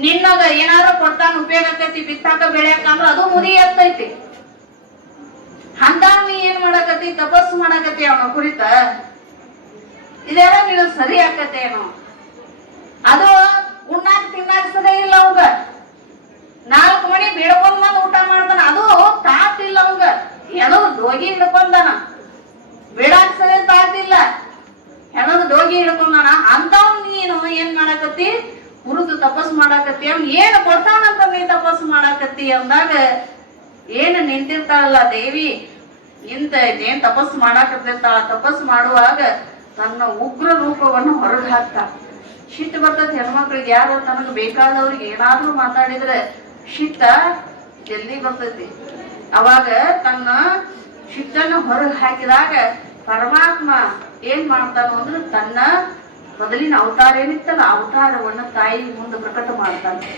ನಿನ್ನಗ ಏನಾದ್ರು ಕೊಡ್ತಾನ ಉಪಯೋಗ ಆಕತಿ, ಬಿತ್ತಾಕ ಬೆಳೆಯಾಕ ಅಂದ್ರ ಅದು ಮುದಿ ಎತ್ತೈತಿ. ಅಂತ ನೀ ಏನ್ ಮಾಡಾಕತ್ತಿ, ತಪಸ್ಸು ಮಾಡಾಕತ್ತಿ ಅವನ ಕುರಿತ. ಇದೆಲ್ಲ ನೀನು ಸರಿ ಆಕತ್ತೇನು? ಅದು ಉಣ್ಣಾಕ ತಿನ್ನಾಕ ಸರಿ ಇಲ್ಲ ಅವಂಗ. 4 ಮಣಿ ಬೇಡ್ಕೊಂಡ್ ಬಂದ್ ಊಟ ಮಾಡ್ತಾನ, ಅದು ತಾತಿಲ್ಲ ಅವಂಗ. ಹೆಣದ ಡೋಗಿ ಹಿಡ್ಕೊಂಡಾನ, ಬೇಡಾಕ ಸರಿ ತಾತಿಲ್ಲ, ಹೆಣದ ಡೋಗಿ ಹಿಡ್ಕೊಂಡಾನ. ಅಂತವ್ ನೀನು ಏನ್ ಮಾಡಾಕತ್ತಿ, ಕುರಿತು ತಪಸ್ಸು ಮಾಡಾಕತ್ತಿ. ಅವ್ನ್ ಏನ್ ಕೊಡ್ತಾನಂತ ನೀ ತಪಸ್ಸು ಮಾಡಾಕತ್ತಿ ಅಂದಾಗ ಏನ್ ನಿಂತಿರ್ತಾಳಲ್ಲ ದೇವಿ, ಏನ್ ತಪಸ್ಸು ಮಾಡಾಕತ್ತಿರ್ತಾಳ. ತಪಸ್ಸು ಮಾಡುವಾಗ ತನ್ನ ಉಗ್ರ ರೂಪವನ್ನು ಹೊರಗೆ ಹಾಕ್ತಾಳ. ಶಿಟ್ಟು ಬರ್ತೈತಿ ಹೆಣ್ಮಕ್ಳಿಗೆ. ಯಾರು ತನಗೆ ಬೇಕಾದವ್ರಿಗೆ ಏನಾದ್ರೂ ಮಾತಾಡಿದ್ರೆ ಶಿಟ್ಟ ಜಲ್ದಿ ಬರ್ತೈತಿ. ಅವಾಗ ತನ್ನ ಶಿಟ್ಟನ್ನು ಹೊರಗೆ ಹಾಕಿದಾಗ ಪರಮಾತ್ಮ ಏನ್ ಮಾಡ್ತಾನೋ ಅಂದ್ರೆ ತನ್ನ ಮೊದಲಿನ ಅವತಾರ ಏನಿತ್ತಲ್ಲ, ಅವತಾರವನ್ನ ತಾಯಿ ಮುಂದೆ ಪ್ರಕಟ ಮಾಡ್ತಾನೆ.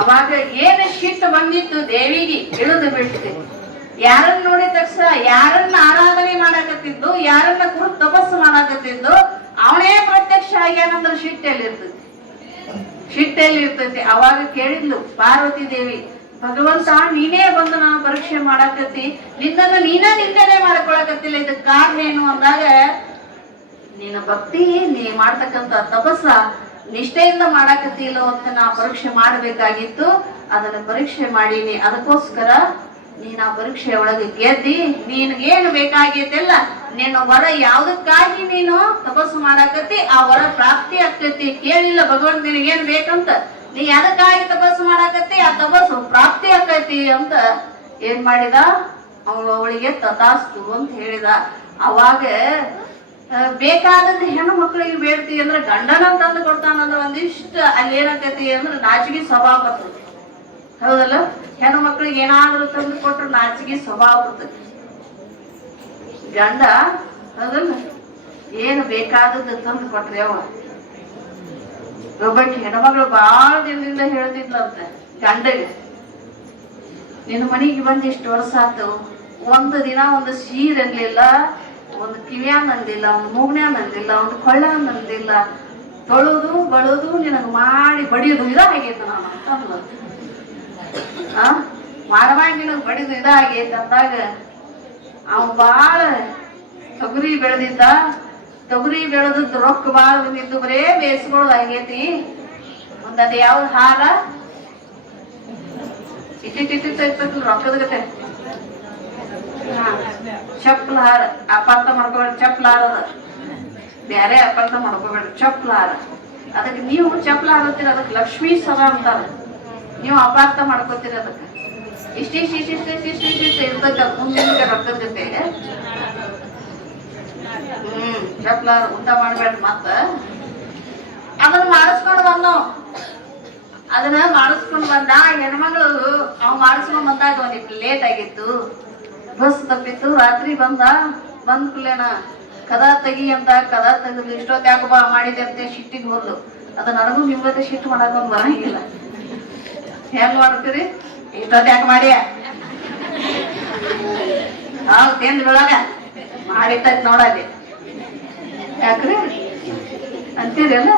ಅವಾಗ ಏನ್ ಶಿಟ್ಟು ಬಂದಿತ್ತು ದೇವಿಗೆ ಇಳಿದು ಬಿಡ್ತಿ. ಯಾರನ್ನ ನೋಡಿದ ತಕ್ಷಣ ಯಾರನ್ನ ಆರಾಧನೆ ಮಾಡಾಕತ್ತಿದ್ದು, ಯಾರನ್ನ ಕುರಿತು ತಪಸ್ಸು ಮಾಡಾಕತ್ತಿದ್ದು ಅವನೇ ಪ್ರತ್ಯಕ್ಷ ಆಗ್ಯಾನಂದ್ರ ಶಿಟ್ಟೆಲ್ಲಿ ಇರ್ತೈತಿ, ಶಿಟ್ಟೆಲ್ಲಿ ಇರ್ತೈತಿ. ಅವಾಗ ಕೇಳಿದ್ಲು ಪಾರ್ವತಿ ದೇವಿ, ಭಗವಂತ ನೀನೇ ಬಂದು ನಾನು ಪರೀಕ್ಷೆ ಮಾಡಾಕತ್ತಿ, ನಿನ್ನನ್ನು ನೀನ ನಿಂದನೆ ಮಾಡ್ಕೊಳಕತ್ತಿಲ್ಲ, ಇದಕ್ಕೆ ಕಾರಣ ಏನು ಅಂದಾಗ, ನಿನ್ನ ಭಕ್ತಿ, ನೀ ಮಾಡ್ತಕ್ಕಂತ ತಪಸ್ಸ ನಿಷ್ಠೆಯಿಂದ ಮಾಡಾಕತ್ತಿಲ್ಲ ಅಂತ ನಾ ಪರೀಕ್ಷೆ ಮಾಡಬೇಕಾಗಿತ್ತು, ಅದನ್ನ ಪರೀಕ್ಷೆ ಮಾಡೀನಿ. ಅದಕ್ಕೋಸ್ಕರ ನೀನ್ ಆ ಪರೀಕ್ಷೆ ಒಳಗೆ ಗೆದ್ದಿ, ನಿನ್ಗೇನು ಬೇಕಾಗೈತೆಲ್ಲ, ನಿನ್ನ ವರ ಯಾವ್ದಕ್ಕಾಗಿ ನೀನು ತಪಸ್ಸು ಮಾಡಾಕತ್ತಿ ಆ ವರ ಪ್ರಾಪ್ತಿ ಆಕತಿ. ಕೇಳಿಲ್ಲ ಭಗವಂತ ನಿನಗೇನ್ ಬೇಕಂತ, ನೀ ಅದಕ್ಕಾಗಿ ತಪಸ್ಸು ಮಾಡಾಕತ್ತಿ ಆ ತಪಸ್ಸು ಪ್ರಾಪ್ತಿ ಆಕತಿ ಅಂತ ಏನ್ ಮಾಡಿದ, ಅವಳಿಗೆ ತಥಾಸ್ತು ಅಂತ ಹೇಳಿದ. ಅವಾಗ ಬೇಕಾದಂತ ಹೆಣ್ಣು ಮಕ್ಕಳಿಗೆ ಬೇಡ್ತಿ ಅಂದ್ರೆ ಗಂಡನ ತಂದು ಕೊಡ್ತಾನಂದ್ರ ಒಂದಿಷ್ಟು ಅಲ್ಲಿ ಏನಾಕತಿ ಅಂದ್ರೆ ನಾಚಿಗೆ ಸ್ವಭಾವ ಬರ್ತದೆ. ಹೌದಲ್ಲ, ಹೆಣ್ಣು ಮಕ್ಕಳಿಗೆ ಏನಾದ್ರೂ ತಂದು ಕೊಟ್ರೆ ನಾಚಿಗೆ ಸ್ವಭಾವ ಬರ್ತದೆ. ಗಂಡ ಹೌದಲ್ಲ, ಏನು ಬೇಕಾದದ್ದು ತಂದು ಕೊಟ್ರಿ. ಅವ ಒಬ್ಬಕ್ಕೆ ಹೆಣ್ಮಗಳು ಬಾಳ ದಿನದಿಂದ ಹೇಳ್ತಿದ್ಲಂತ ಗಂಡಗೆ, ನಿನ್ನ ಮನೆಗೆ ಬಂದು ಇಷ್ಟು ವರ್ಷ ಆತು, ಒಂದು ದಿನ ಒಂದು ಸೀರೆ ಅನ್ಲಿಲ್ಲ, ಒಂದು ಕಿವ್ಯಾನ್ ಅಂದಿಲ್ಲ, ಒಂದು ಮೂಗ್ನ್ಯಾನ್ ಅಂದಿಲ್ಲ, ಒಂದು ಕೊಳ್ಳಾನ್ ಅಂದಿಲ್ಲ, ತೊಳುದು ಬಳುದು ನಿನಗೆ ಮಾಡಿ ಬಡಿಯೋದು ಇದಾಗೈತೆ ನಾನು ಅಂತಂದ್ಲು. ಮಾಡಮಾಡಿ ನಿನಗೆ ಬಡಿದು ಇದಾಗೈತೆ ಅಂದಾಗ ಅವ್ ಬಾಳ ತೊಗರಿ ಬೆಳೆದಿದ್ದ, ತೊಗರಿ ಬೆಳೆದದ್ದು ರೊಕ್ಕ ಬಾಳ ಬಂದಿದ್ದು, ಬರೇ ಬೇಯಿಸ್ಕೊಳ್ಳೋದು ಆಗೈತಿ. ಒಂದದು ಯಾವ್ದು ಹಾರ ಇಟ್ಟಿಟ್ಟಿರ್ತೈತಲ್ಲ ರೊಕ್ಕದ ಗತೆ, ಚಪ್ಪಲ ಹಾರ. ಅಪಾರ್ಥ ಮಾಡ್ಕೋಬೇಡ್ರಿ, ಚಪ್ಪಲ ಹಾರ ಅದ ಬ್ಯಾರೆ, ಅಪಾರ್ಥ ಮಾಡ್ಕೋಬೇಡ್ರಿ, ಚಪ್ಪಲ ಹಾರ. ಅದಕ್ಕೆ ನೀವು ಚಪ್ಪಲ ಹಾರತ್ತೀರ, ಅದಕ್ಕೆ ಲಕ್ಷ್ಮೀ ಸರ ಅಂತಾರ. ನೀವು ಅಪಾರ್ಥ ಮಾಡ್ಕೋತೀರಿ, ಅದಕ್ಕೆ ಇಷ್ಟಿಷ್ಟ ಇರ್ತಕ್ಕ ಮುಂದಿನ ರೊಕ್ಕದ ಜೊತೆ. ಚಪ್ಪಲ ಊಟ ಮಾಡ್ಬೇಡ್ರಿ. ಮತ್ತ ಅದನ್ನ ಮಾಡಿಸ್ಕೊಂಡು ಬಂದವ್. ಅದನ್ನ ಮಾಡಿಸ್ಕೊಂಡ್ ಬಂದ. ಹೆಣ್ಮಗಳು ಅವ್ ಮಾಡಿಸ್ಕೊಂಡ್ ಬಂದಾಗ ಒಂದಿಟ್ಟು ಲೇಟ್ ಆಗಿತ್ತು, ಬಸ್ ತಪ್ಪಿತ್ತು. ರಾತ್ರಿ ಬಂದ್ ಕುಲೇನ ಕದ ತೆಗಿ ಅಂತ ಕದ ತೆಗೆದು ಇಷ್ಟೊತ್ತು ಯಾಕೆ ಬಾ ಮಾಡಿದೆ ಅಂತ ಶಿಟ್ಟಿಗೆ ಹೋದ್ಲು. ಅದ ನನಗೂ ನಿಮ್ಮತ್ತೆ ಶಿಟ್ಟು ಮಾಡಕ್ ಒಂದ್ ಬರಂಗಿಲ್ಲ. ಹೆಂಗ್ ಮಾಡ್ತೀರಿ? ಇಷ್ಟೊತ್ತು ಯಾಕೆ ಮಾಡ್ಯ ತಿಂದ್ ಬೆಳಗ ಮಾಡಿತೈತ್ ನೋಡಲ್ಲಿ ಯಾಕ್ರಿ ಅಂತೀರಿ ಅಲ್ಲ.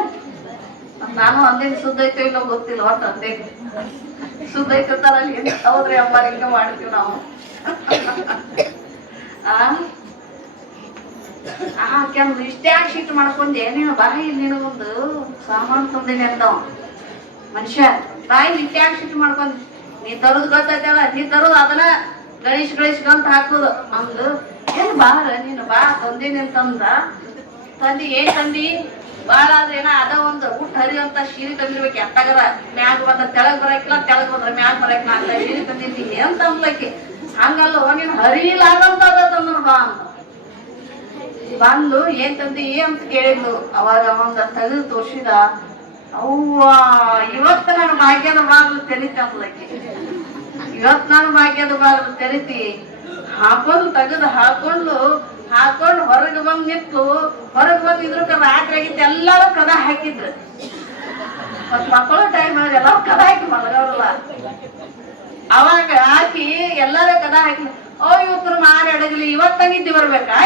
ನಾನು ಅಂದೇನು ಸುದ್ದ ಐತೋ ಇಲ್ಲೋ ಗೊತ್ತಿಲ್ಲ, ಒಟ್ಟು ಅಂದೇನು ಸುದ್ದ ಐತಿರ್ತಾರಲ್ಲಿ ಹೆಂಗ ಹೌದ್ರಿ ಅಮ್ಮ ಹಿಂಗ ಮಾಡ್ತೀವಿ ನಾವು. ಕೆಲವು ಇಷ್ಟೇ ಯಾಕೆ ಶಿಟ್ಟು ಮಾಡ್ಕೊಂಡೆ ನೀನು ಬಾಯಿ ನಿನಗೊಂದು ಸಾಮಾನು ತಂದೇನೆ ಅಂತಾವ ಮನುಷ್ಯ. ಬಾಯಿ ಇಷ್ಟೇ ಯಾಕೆ ಶಿಟ್ಟು ಮಾಡ್ಕೊಂಡ್ ನೀ ತರೋದು ಗೊತ್ತೈತಲ್ಲ, ನೀ ತರೋದು ಅದನ್ನ ಗಳಿಸ್ಕೊಂತ ಹಾಕೋದು. ಅಂದು ಏನ್ ಬಾರ ನೀನು ಬಾ ತಂದೀನಿ ಅಂತಂದ. ತಂದಿ ಏನ್ ತಂದಿ ಬಾಳ ಆದ್ರೇನ ಅದ ಒಂದು ಊಟ ಹರಿಯುವಂತ ಶೀರಿ ತಂದಿರ್ಬೇಕು. ಎತ್ತಾಗರ ಮ್ಯಾಗ ಬಂದ ತೆಳಗ್ ಬರಕಿಲ್ಲ, ತೆಳಗ್ ಬಂದ್ರ ಮ್ಯಾಗ ಬರಕಿಲ್ಲ ಅಂತ ಶೀರಿ ತಂದಿದ್ದಿ ಅಂತ ಅಂದ್ಲಕ್ಕಿ. ಹಂಗಲ್ಲ ನೀನ್ ಹರಿಲಾಗಂತ ಅದ ತಂದ್ರು ಬಾ ಅಂತ ಬಂದು ಏನ್ ತಂದಿ ಅಂತ ಕೇಳಿದ್ಲು. ಅವಾಗ ಅವಂದ ತೆಗೆದು ತೋರ್ಸಿದ. ಅವ್ವ ಇವತ್ತು ನಾನು ಭಾಗ್ಯದ ಬಾಗಿಲು ತೆರಿತಿ ಅಂದ್ಲಕ್ಕಿ. ಇವತ್ ನಾನು ಭಾಗ್ಯದ ಬಾಗಿಲು ತೆರಿತಿ ಹಾಕೊಂಡು ತೆಗೆದು ಹಾಕೊಂಡು ಹೊರಗೆ ಬಂದ್ ನಿಂತು ಹೊರಗೆ ಬಂದ್ ಇದ್ರಕ ರಾತ್ರಿ ಆಗಿತ್ತು. ಎಲ್ಲಾರು ಕದ ಹಾಕಿದ್ರು. ಮತ್ ಮಕ್ಕಳ ಟೈಮ್ ಎಲ್ಲ ಕದ ಹಾಕಿ ಮಲಗವ್ರಲ್ಲ. ಅವಾಗ ಹಾಕಿ ಎಲ್ಲಾರು ಕದ ಹಾಕಿ ಇವತ್ತರು ಮಾರಿ ಅಡಗಲಿ ಇವತ್ತಂಗಿದ್ದಿ ಬರ್ಬೇಕಾ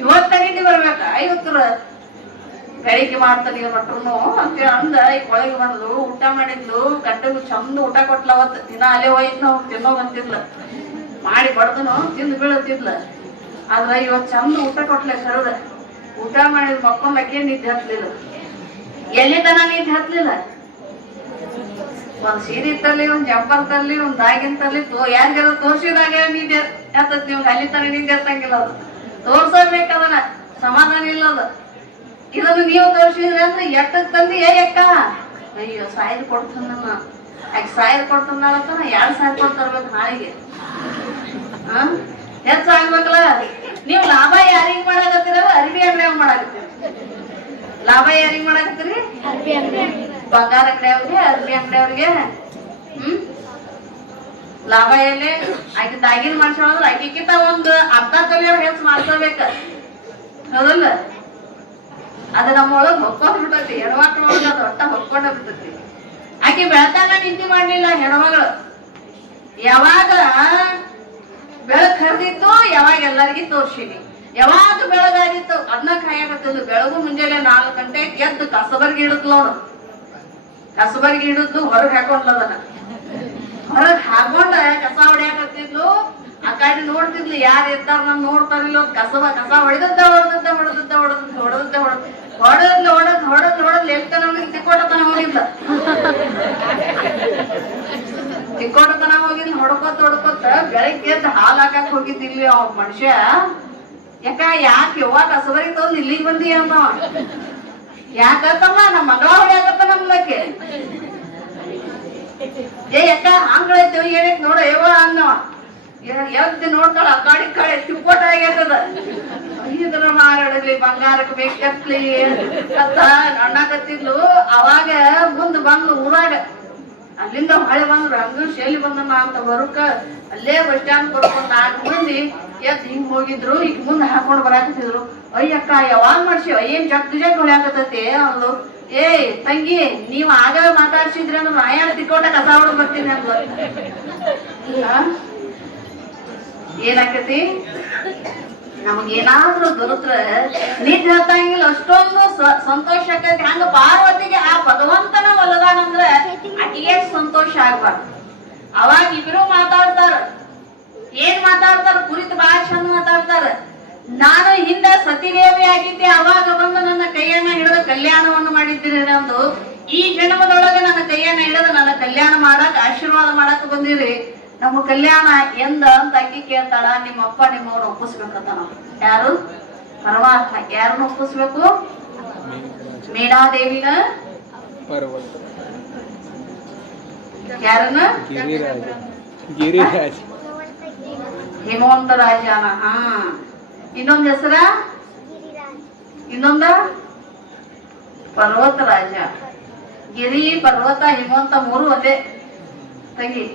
ಇವತ್ತಂಗಿದ್ದಿ ಬರ್ಬೇಕಾ ಇವತ್ತರು ಬೆಳಿಗ್ಗೆ ಮಾಡ್ತಾನೆ ಮಟ್ರು ಅಂತೇಳಿ ಅಂದ. ಈಗ ಒಳಗೆ ಬಂದ್ಲು, ಊಟ ಮಾಡಿದ್ಲು. ಗಂಟಲು ಚಂದ ಊಟ ಕೊಟ್ಲ. ಅವತ್ತು ದಿನ ಅಲ್ಲೇ ಹೋಯ್ತು ನಾವು ತಿನ್ನೋಗಂತಿದ್ಲ. ಮಾಡಿ ಬಡ್ದನು ತಿಂದು ಬೀಳತಿದ್ಲ. ಆದ್ರ ಇವತ್ ಚಂದ ಊಟ ಕೊಟ್ಲೆ ಕರೆದ. ಊಟ ಮಾಡಿದ್ ಮಕ್ಕೊಂಡಕ್ಕೆ ನಿದ್ದೆ ಹತ್ಲಿಲ್ಲ. ಎಲ್ಲಿ ತನ ನಿದ್ದೆ ಹತ್ಲಿಲ್ಲ. ಒಂದ್ ಸೀರೆ ತರ್ಲಿ, ಒಂದ್ ಜಂಪರ್ ತರ್ಲಿ, ಒಂದ್ ದಾಗಿನ್ ತರ್ಲಿ ಯಾರಿಗಾರ ತೋರ್ಸಿದಾಗ ನಿದ್ದೆ ಹತ್ತತ್. ನಿಮ್ಗೆ ಅಲ್ಲಿ ತನ ನಿದ್ದೆ ಹತ್ತಂಗಿಲ್ಲ. ಅದು ತೋರ್ಸಬೇಕದನ್ನ ಸಮಾಧಾನ ಇಲ್ಲ. ಅದು ಇದನ್ನು ನೀವು ತೋರ್ಸಿದ್ರಿ ಅಂದ್ರೆ ಎಟ್ಟಕ್ ತಂದಿ ಅಕ್ಕ ಅಯ್ಯೋ ಸಾಯ್ದು ಕೊಡ್ತಾನ ಆಕೆ ಸಾಯ್ದು ಕೊಡ್ತಾನ 2,000 ಕೊಟ್ಟು ತರ್ಬೇಕು ನಾಳೆಗೆ. ಹೆಚ್ಚಾಗ್ಬೇಕಲ್ಲ. ನೀವು ಲಾಭ ಯಾರಿಗ್ ಮಾಡಾಕತ್ತೀರ? ಅರ್ಬಿ ಅಂಗಡಿಯಾಗ ಮಾಡಾಕತ್ತೀರಿ. ಲಾಭ ಯಾರಿಗ್ ಮಾಡಾಕತ್ತೀರಿ? ಬಂಗಾರ ಅಂಗಡಿಯವ್ರಿಗೆ, ಅರ್ಬಿ ಅಂಗಡಿಯವ್ರಿಗೆ. ಲಾಭ ಎಲ್ಲಿ? ಆಕೆ ದಾಗಿನ ಮಾಡ್ಸೋದ್ರ ಆಕಿಕ್ಕಿಂತ ಒಂದು ಅರ್ಧ ತೊಲಿಯವ್ರು ಹೆಚ್ಚು ಮಾಡ್ಕೋಬೇಕ. ಹೌದಲ್ಲ? ಅದು ನಮ್ಮ ಒಳಗ್ ಹೊಕ್ಕೊಂಡ್ ಬಿಡ್ತೈತಿ. ಹೆಣ್ಮಕ್ಳ ಒಳಗ ಅದು ಒಟ್ಟ ಹೊಕ್ಕೊಂಡ ಬಿಡ್ತೈತಿ. ಆಕೆ ಬೆಳತಾನ ನಿಂತಿ ಮಾಡ್ಲಿಲ್ಲ ಹೆಣ್ಮಗಳು. ಯಾವಾಗ ಬೆಳಕ್ ಹರಿದಿತ್ತು ಯಾವಾಗ ಎಲ್ಲರಿಗೂ ತೋರ್ಸಿನಿ. ಯಾವಾಗ ಬೆಳಗಾಗಿತ್ತು ಅದನ್ನ ಕಾಯಕತ್ತಿದ್ಲು. ಬೆಳಗು ಮುಂಜಾನೆ 4 ಗಂಟೆ ಎದ್ದು ಕಸಬರ್ಗಿ ಇಡುದ್ಲು. ಅವನು ಕಸಬರ್ಗಿ ಹಿಡಿದ್ಲು, ಹೊರಗೆ ಹಾಕೊಂಡ್ಲದನ್ನ. ಹೊರಗ್ ಹಾಕೊಂಡ ಕಸ ಹೊಡ್ಯಾಕತ್ತಿದ್ಲು. ಆ ಕಡೆ ನೋಡ್ತಿದ್ಲು ಯಾರು ಇರ್ತಾರ ನನ್ ನೋಡ್ತಾರಿಲ್ಲ. ಕಸ ಹೊಡೆದದ್ದ ಎಲ್ತ ನಮ್ಗೆ ತಿಕ್ಕೋಟತನ ಹೋಗಿದ್ಲ. ಹೊಡ್ಕೊತ ಬೆಳಗ್ಗೆ ಎದ್ದು ಹಾಲು ಹಾಕಕ್ ಹೋಗಿದ್ದಿಲ್ಲಿ ಅವ ಮನುಷ್ಯ. ಯಾಕೆ ಯವ್ವ ಕಸಬರಿ ತಗೊಂಡ್ ಇಲ್ಲಿಗೆ ಬಂದಿ ಅಮ್ಮ? ಯಾಕತ್ತಮ್ಮ ನಮ್ಮ ಮಗಳ ಹೊಡ್ಯಾಕತ್ತ ನಮ್ಲಕ್ಕೆ. ಅಕ್ಕ ಹಂಗಳೈತೇವ ಏನೈತ್ ನೋಡ ಯವ್ವ ಅನ್ನವ. ಎದ್ದು ನೋಡ್ತಾಳ ಆ ಕಾಡಿ ತಿಕ್ಕೋಟ ಆಗ್ಯದ. ಇದ್ರ ಮಾರಾಡಲಿ ಬಂಗಾರಕ್ಕೆ ಬೇಕತ್ಲಿ ಅಂತ ಅಣ್ಣಾಕತ್ತಿದ್ಲು. ಅವಾಗ ಮುಂದ್ ಬಂದ್ಲು ಊರಾಗ. ಅಲ್ಲಿಂದ ಹೊಳೆ ಬಂದ್ರು. ಹಂಗ ಶೈಲಿ ಬಂದಮ್ಮ ಅಂತ ಬರುಕ ಅಲ್ಲೇ ಬಸ್ ಸ್ಟ್ಯಾಂಡ್ ಬರ್ಕೊಂಡ್ 4 ಮಂದಿ ಎದ್ದು ಹಿಂಗ್ ಹೋಗಿದ್ರು. ಈಗ ಮುಂದೆ ಹಾಕೊಂಡ್ ಬರಾಕತ್ತಿದ್ರು. ಅಯ್ಯಕ್ಕ ಯಾವಾಗ ಮಾಡ್ಸಿ ಏನ್ ಜಗ್ ಹೊಳ್ಯಾಕತ್ತೈತಿ ಅಂದ್ಲು. ತಂಗಿ ನೀವ್ ಆಗ ಮಾತಾಡ್ಸಿದ್ರಿ ಅಂದ್ರೆ ನಾಯಾಣ ತಿಕ್ಕೋಟ ಕಸ ಹೊಡ್ ಬರ್ತೀನಿ ಅಂದ್ಲು. ಏನಾಕತಿ ನಮಗೇನಾದ್ರೂ ದೊರಕ್ರ ನಿಜ ಹತ್ತಂಗಿಲ್ಲ. ಅಷ್ಟೊಂದು ಸಂತೋಷ ಆಕತಿ. ಹಂಗ ಪಾರ್ವತಿಗೆ ಆ ಭಗವಂತನ ಒಲದಾನಂದ್ರ ಆಕಿಗೆ ಸಂತೋಷ ಆಗ್ಬಾರ್ದು. ಅವಾಗ ಇಬ್ರು ಮಾತಾಡ್ತಾರ. ಏನ್ ಮಾತಾಡ್ತಾರ? ಕುರಿತು ಬಾಳ ಚಂದ ಮಾತಾಡ್ತಾರ. ನಾನು ಹಿಂದ ಸತಿದೇವಿ ಆಗಿದ್ದೆ, ಅವಾಗ ಬಂದು ನನ್ನ ಕೈಯನ್ನ ಹಿಡಿದು ಕಲ್ಯಾಣವನ್ನು ಮಾಡಿದ್ದೀರಿ ಅಂದು. ಈ ಜನ್ಮದೊಳಗ ನನ್ನ ಕೈಯನ್ನ ಹಿಡಿದು ನನ್ನ ಕಲ್ಯಾಣ ಮಾಡಕ್ ಆಶೀರ್ವಾದ ಮಾಡಕ್ ಬಂದಿರಿ. ನಮ್ಮ ಕಲ್ಯಾಣ ಎಂದ ಅಂತ ಅಕ್ಕಿ ಕೇಳ್ತಾಳ. ನಿಮ್ಮಪ್ಪ ನಿಮ್ಮವ್ರು ಒಪ್ಪಿಸ್ಬೇಕಂತ. ನಾವು ಯಾರು? ಪರಮಾತ್ಮ. ಯಾರನ್ನ ಒಪ್ಪಿಸ್ಬೇಕು? ಮೀನಾದೇವಿನ. ಯಾರನ್ನ? ಹಿಮವಂತ ರಾಜನ. ಇನ್ನೊಂದ್ ಹೆಸರ ಇನ್ನೊಂದ ಪರ್ವತ ರಾಜ. ಗಿರಿ ಪರ್ವತ ಹಿಮವಂತ ಮೂರು ಒಂದೇ ತಂಗಿ.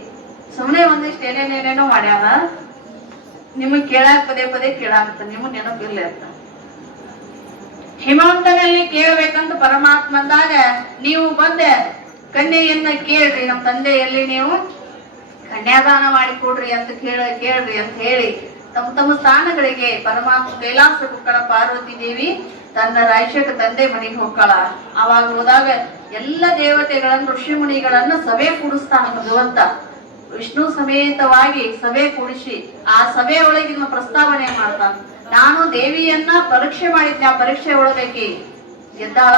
ಸುಮ್ಮನೆ ಒಂದಿಷ್ಟು ಏನೇನೇನೇನೋ ಮಾಡ್ಯಾನ. ನಿಮಗ್ ಕೇಳಾಕ್ ಪದೇ ಪದೇ ಕೇಳಾಕತ್ತ, ನಿಮಗ್ ನೆನಪಿರ್ಲಿ ಅಂತ. ಹಿಮವಂತನಲ್ಲಿ ಕೇಳ್ಬೇಕಂತ ಪರಮಾತ್ಮ ಅಂದಾಗ ನೀವು ಬಂದೆ ಕನ್ಯೆಯನ್ನ ಕೇಳ್ರಿ, ನಮ್ಮ ತಂದೆಯಲ್ಲಿ ನೀವು ಕನ್ಯಾದಾನ ಮಾಡಿ ಕೊಡ್ರಿ ಅಂತ ಕೇಳ್ರಿ ಅಂತ ಹೇಳಿ ತಮ್ಮ ತಮ್ಮ ಸ್ಥಾನಗಳಿಗೆ ಪರಮಾತ್ಮ ಕೈಲಾಸ ಹೋಗ್ಕಳ. ಪಾರ್ವತಿ ದೇವಿ ತನ್ನ ರಾಜ್ಯಕ್ಕೆ ತಂದೆ ಮನೆಗೆ ಹೋಗ್ಕಳ. ಅವಾಗ ಹೋದಾಗ ಎಲ್ಲ ದೇವತೆಗಳನ್ನ ಋಷಿ ಮುನಿಗಳನ್ನ ಸಭೆ ಕೂಡಿಸ್ತಾನ ಭಗವಂತ. ವಿಷ್ಣು ಸಮೇತವಾಗಿ ಸಭೆ ಕೂಡಿಸಿ ಆ ಸಭೆ ಒಳಗಿನ ಪ್ರಸ್ತಾವನೆ ಮಾಡ್ತಾನ. ನಾನು ದೇವಿಯನ್ನ ಪರೀಕ್ಷೆ ಮಾಡಿದ್ದೆ, ಆ ಪರೀಕ್ಷೆ ಒಳಗಾಗಿ ಗೆದ್ದಾಳ.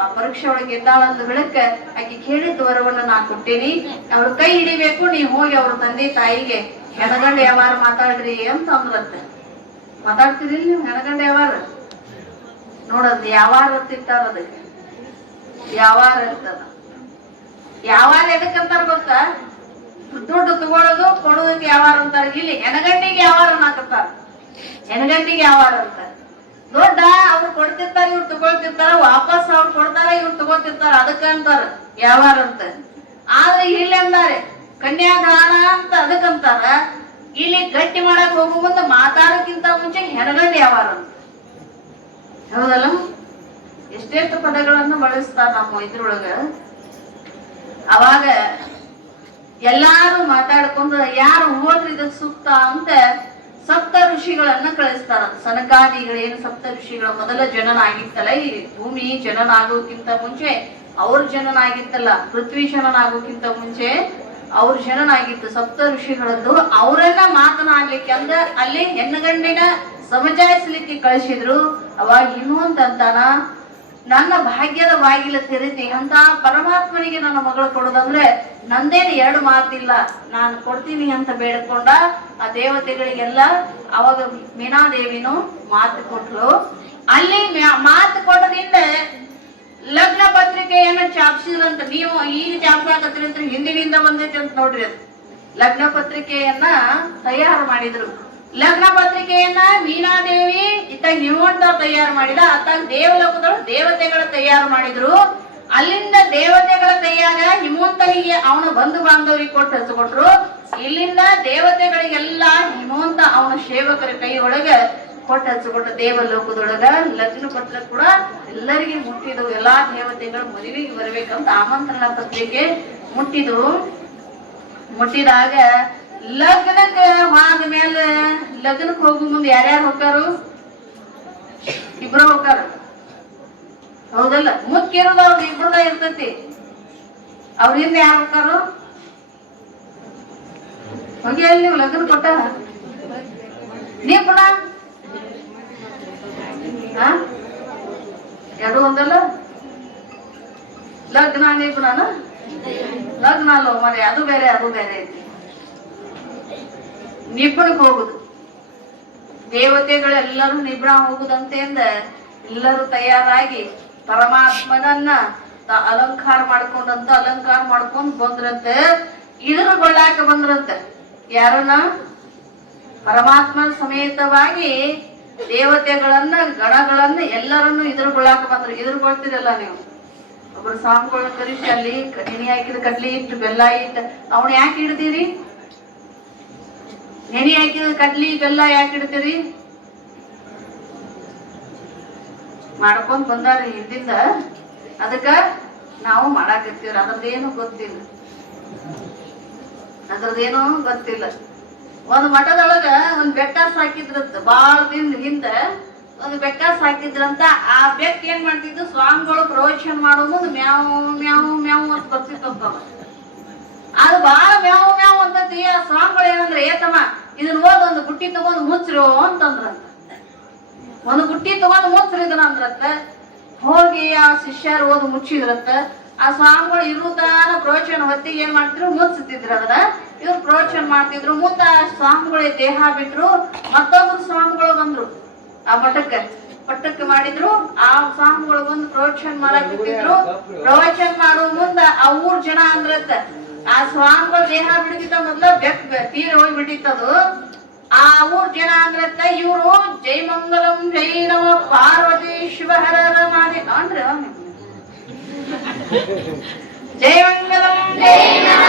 ಆ ಪರೀಕ್ಷೆ ಒಳಗೆ ಗೆದ್ದಾಳ ಅಂತ ಬೆಳಕ ಆಕೆ ಕೇಳಿದ ವರವನ್ನ ನಾನು ಕೊಟ್ಟೇನಿ. ಅವ್ರ ಕೈ ಹಿಡಿಬೇಕು, ನೀವು ಹೋಗಿ ಅವ್ರ ತಂದೆ ತಾಯಿಗೆ ಹೆಣಗಂಡ ಯಾವಾರ ಮಾತಾಡ್ರಿ ಅಂತ ಅಂದ್ರಂತೆ. ಮಾತಾಡ್ತೀರಿ ನೀವು ಹೆಣಗಂಡ ಯಾವಾರ? ನೋಡದ್ ಯಾವಾರ ಅಂತಿರ್ತಾರ, ಅದಕ್ಕೆ ಯಾವಾರ ಇರ್ತದ. ಯಾವಾರ ಎದಕ್ಕಂತಾರ ಗೊತ್ತಾ? ದುಡ್ಡು ತಗೊಳ್ಳೋದು ಕೊಡೋದಕ್ಕೆ ಯಾವಾರ ಅಂತಾರ. ಇಲ್ಲಿ ಹೆಣಗಂಡಿಗೆ ಯಾವಾರ ಅನ್ನಕತ್ತಾರ. ಹೆಣಗಂಡಿಗೆ ಯಾವಾರ ಅಂತ ದೊಡ್ಡ ಅವ್ರು ಕೊಡ್ತಿರ್ತಾರ, ಇವ್ರು ತಗೊಳ್ತಿರ್ತಾರ, ವಾಪಸ್ ಅವ್ರು ಕೊಡ್ತಾರ, ಇವ್ರು ತಗೋತಿರ್ತಾರ, ಅದಕ್ಕ ಅಂತಾರ ಯಾವಾರ ಅಂತ. ಆದ್ರೆ ಇಲ್ಲಿ ಅಂದಾರೆ ಕನ್ಯಾದಾನ ಅಂತ ಅದಕ್ಕಂತಾರ. ಇಲ್ಲಿ ಗಟ್ಟಿ ಮಾಡಕ್ ಹೋಗೋ ಮುಂದೆ ಮಾತಾಡೋಕ್ಕಿಂತ ಮುಂಚೆ ಹೆಣಗಂಡಿ ಯಾವಾರ ಅಂತ. ಹೌದಲ್ಲ? ಎಷ್ಟೆಷ್ಟು ಪದಗಳನ್ನ ಬಳಸ್ತಾರ ನಮ್ಮ ಇದ್ರೊಳಗ. ಅವಾಗ ಎಲ್ಲಾರು ಮಾತಾಡ್ಕೊಂಡು ಯಾರು ಹೋದ್ರಿ ಇದಕ್ ಸೂಕ್ತ ಅಂತ ಸಪ್ತ ಋಷಿಗಳನ್ನ ಕಳಿಸ್ತಾರ. ಸನಕಾದಿಗಳೇನು ಸಪ್ತ ಋಷಿಗಳ ಮೊದಲ ಜನನ ಆಗಿತ್ತಲ್ಲ, ಈ ಭೂಮಿ ಜನನ ಆಗೋಕ್ಕಿಂತ ಮುಂಚೆ ಅವ್ರ ಜನನ ಆಗಿತ್ತಲ್ಲ, ಪೃಥ್ವಿ ಜನನ ಆಗೋಕ್ಕಿಂತ ಮುಂಚೆ ಅವ್ರ ಜನನ ಆಗಿತ್ತು ಸಪ್ತ ಋಷಿಗಳದ್ದು. ಅವರನ್ನ ಮಾತನಾಡ್ಲಿಕ್ಕೆ ಅಂದ್ರ ಅಲ್ಲಿ ಹೆಣ್ಣುಗಂಡಿನ ಸಮಜಾಯಿಸ್ಲಿಕ್ಕೆ ಕಳಿಸಿದ್ರು. ಅವಾಗ ಇನ್ನೊಂದ್ ಅಂತಾನ, ನನ್ನ ಭಾಗ್ಯದ ಬಾಗಿಲ ತೆರೀತಿ ಅಂತ ಪರಮಾತ್ಮನಿಗೆ ನನ್ನ ಮಗಳು ಕೊಡೋದಂದ್ರೆ ನಂದೇನು ಎರಡು ಮಾತಿಲ್ಲ, ನಾನು ಕೊಡ್ತೀನಿ ಅಂತ ಬೇಡ್ಕೊಂಡ ಆ ದೇವತೆಗಳಿಗೆಲ್ಲ. ಅವಾಗ ಮೀನಾದೇವಿನೂ ಮಾತು ಕೊಟ್ಲು. ಅಲ್ಲಿ ಮಾತು ಕೊಡದಿಂದ ಲಗ್ನ ಪತ್ರಿಕೆಯನ್ನ ಚಾಪಿಸಿದ್ರಂತ. ನೀವು ಈಗ ಚಾಪಾಕತ್ರಿ ಅಂತ ಹಿಂದಿನಿಂದ ಬಂದೈತಿ ಅಂತ ನೋಡ್ರಿ. ಅದು ಲಗ್ನ ಪತ್ರಿಕೆಯನ್ನ ತಯಾರು ಮಾಡಿದ್ರು. ಲಗ್ನ ಪತ್ರಿಕೆಯನ್ನ ಮೀನಾದೇವಿ ಇತ್ತ ಹಿಮವಂತ ತಯಾರು ಮಾಡಿದ. ಅತ್ತಾಗ ದೇವಲೋಕದಳು ದೇವತೆಗಳು ತಯಾರು ಮಾಡಿದ್ರು. ಅಲ್ಲಿಂದ ದೇವತೆಗಳ ಕೈಯಾಗ ಹಿಮವಂತನಿಗೆ ಅವನ ಬಂಧು ಬಾಂಧವರಿಗೆ ಕೊಟ್ಟು ಹಚ್ಕೊಟ್ರು. ಇಲ್ಲಿಂದ ದೇವತೆಗಳಿಗೆಲ್ಲ ಹಿಮವಂತ ಅವನ ಸೇವಕರ ಕೈ ಒಳಗ ಕೊಟ್ಟು ಹಚ್ಕೊಟ್ಟ. ದೇವಲೋಕದೊಳಗ ಲಗ್ನ ಪತ್ರ ಕೂಡ ಎಲ್ಲರಿಗೆ ಮುಟ್ಟಿದವು. ಎಲ್ಲಾ ದೇವತೆಗಳು ಮದುವೆಗೆ ಬರ್ಬೇಕಂತ ಆಮಂತ್ರಣ ಪತ್ರಿಕೆ ಮುಟ್ಟಿದವು. ಮುಟ್ಟಿದಾಗ ಲಗ್ನಕ್ಕೆ ಹೋದ ಮೇಲೆ ಲಗ್ನಕ್ಕೆ ಹೋಗು ಮುಂದೆ ಯಾರ್ಯಾರು ಹೋಗ್ತಾರು? ಇಬ್ರು ಹೋಗ್ತಾರ. ಹೌದಲ್ಲ? ಮುಖ್ಯ ಇರೋದು ಅವ್ರ ಇಬ್ರದ ಇರ್ತೈತಿ. ಅವ್ರಿಂದ ಯಾರು ಹೋಗ್ತಾರು? ಹೋಗಿ ಅಲ್ಲಿ ನೀವು ಲಗ್ನ ಕೊಟ್ಟ ನೀ ಪುಣ ಎರಡು ಒಂದಲ್ಲ ಲಗ್ನ ನೀ ಪುಣನ ಲಗ್ನ ಅಲ್ಲೋ ಮನೆ, ಅದು ಬೇರೆ ಅದು ಬೇರೆ ಐತಿ. ನಿಬ್ಬಣಕ್ ಹೋಗುದು. ದೇವತೆಗಳೆಲ್ಲರೂ ನಿಬ್ಬಣ ಹೋಗುದಂತೆಂದ ಎಲ್ಲರೂ ತಯಾರಾಗಿ ಪರಮಾತ್ಮನನ್ನ ಅಲಂಕಾರ ಮಾಡ್ಕೊಂಡ್ ಬಂದ್ರಂತೆ. ಇದ್ರಗೊಳ್ಳಾಕ ಬಂದ್ರಂತೆ. ಯಾರನ್ನ? ಪರಮಾತ್ಮನ ಸಮೇತವಾಗಿ ದೇವತೆಗಳನ್ನ ಗಣಗಳನ್ನ ಎಲ್ಲರನ್ನು ಇದ್ರಗೊಳ್ಳಾಕ ಬಂದ್ರು. ಇದ್ರಗೊಳ್ತಿರಲ್ಲ ನೀವು. ಒಬ್ರು ಸ್ವಾಮಿಗಳನ್ನ ಕರಿಸಿ ಅಲ್ಲಿ ನೆನೆ ಹಾಕಿದ ಕಡ್ಲಿ ಇಟ್ಟು ಬೆಲ್ಲ ಇಟ್ಟು ಅವನ ಯಾಕೆ ಇಡ್ತೀರಿ? ನೆನೆ ಹಾಕಿದ ಕಡ್ಲಿ ಬೆಲ್ಲ ಯಾಕೆ ಇಡ್ತೀರಿ? ಮಾಡ್ಕೊಂಡ್ ಬಂದಾರಿ ಹಿಂದಿಂದ. ಅದಕ್ಕ ನಾವು ಮಾಡಾಕತ್ತೀವ್ರಿ. ಅದ್ರದ್ದೇನು ಗೊತ್ತಿಲ್ಲ. ಒಂದ್ ಮಠದೊಳಗ ಒಂದ್ ಬೆಕ್ಕ ಸಾಕಿದ್ರಂತ. ಬಾಳ ದಿನ ಹಿಂದ ಒಂದು ಬೆಕ್ಕ ಸಾಕಿದ್ರಂತ. ಆ ಬೆಕ್ಕ ಏನ್ ಮಾಡ್ತಿದ್ದು, ಸ್ವಾಮಿಗಳು ಪ್ರವಚನ ಮಾಡೋ ಮುಂದ್ ಮ್ಯಾವ್ ಮ್ಯಾವ್ ಮ್ಯಾವ್ ಅಂತ ಬರ್ತಿತ್ತಂತ. ಅದು ಬಾಳ ಮ್ಯಾವ್ ಮ್ಯಾವ್ ಅಂತತಿ. ಆ ಸ್ವಾಮಿಗಳು ಏನಂದ್ರೆ, ಏತಮ್ಮ ಇದನ್ನ ಓದ್ ಒಂದು ಬುಟ್ಟಿ ತಗೊಂಡ್ ಮುಚ್ಚ್ರು ಅಂತಂದ್ರಂತ. ಒಂದು ಬುಟ್ಟಿ ತಗೊಂಡ್ ಮುಚ್ಚ್ರಿದ್ರ ಅಂದ್ರತ್ತ. ಹೋಗಿ ಆ ಶಿಷ್ಯರು ಓದ್ ಮುಚ್ಚಿದ್ರತ್ತ. ಆ ಸ್ವಾಮಿಗಳು ಇರುತ್ತಾನ ಪ್ರವಚನ ಹೊತ್ತಿಗೆ ಏನ್ ಮಾಡ್ತಿದ್ರು, ಮುಚ್ತಿದ್ರು. ಅದನ್ನ ಇವ್ರು ಪ್ರವಚನ ಮಾಡ್ತಿದ್ರು. ಮುಂದ ಸ್ವಾಮಿಗಳೇ ದೇಹ ಬಿಟ್ರು. ಮತ್ತೊಬ್ರು ಸ್ವಾಮಿಗಳು ಬಂದ್ರು ಆ ಪಟ್ಟಕ್ಕೆ ಮಾಡಿದ್ರು. ಆ ಸ್ವಾಮಿಗಳು ಬಂದು ಪ್ರವಚನ ಮಾಡಾಕಿದ್ರು. ಪ್ರವಚನ ಮಾಡೋ ಮುಂದ ಆ ಊರ್ ಜನ ಅಂದ್ರತ್ತ, ಆ ಸ್ವಾಮಿಗಳು ದೇಹ ಬಿಡ್ತಿತ್ತ ಮೊದ್ಲ ಬೆಕ್ ತೀರ ಹೋಗಿ ಬಿಟ್ಟಿತ್ತದು. ಆ ಊರ್ ಜನ ಅಂದ್ರತ್ತ ಇವರು ಜೈ ಮಂಗಲಂ ಜೈ ನಮ ಪಾರ್ವತೀಶ್ವ ಹರ ಮಾಡಿ ಅನ್ರಿ ಜೈ ಮಂಗಲಂ ಜೈ ನಮ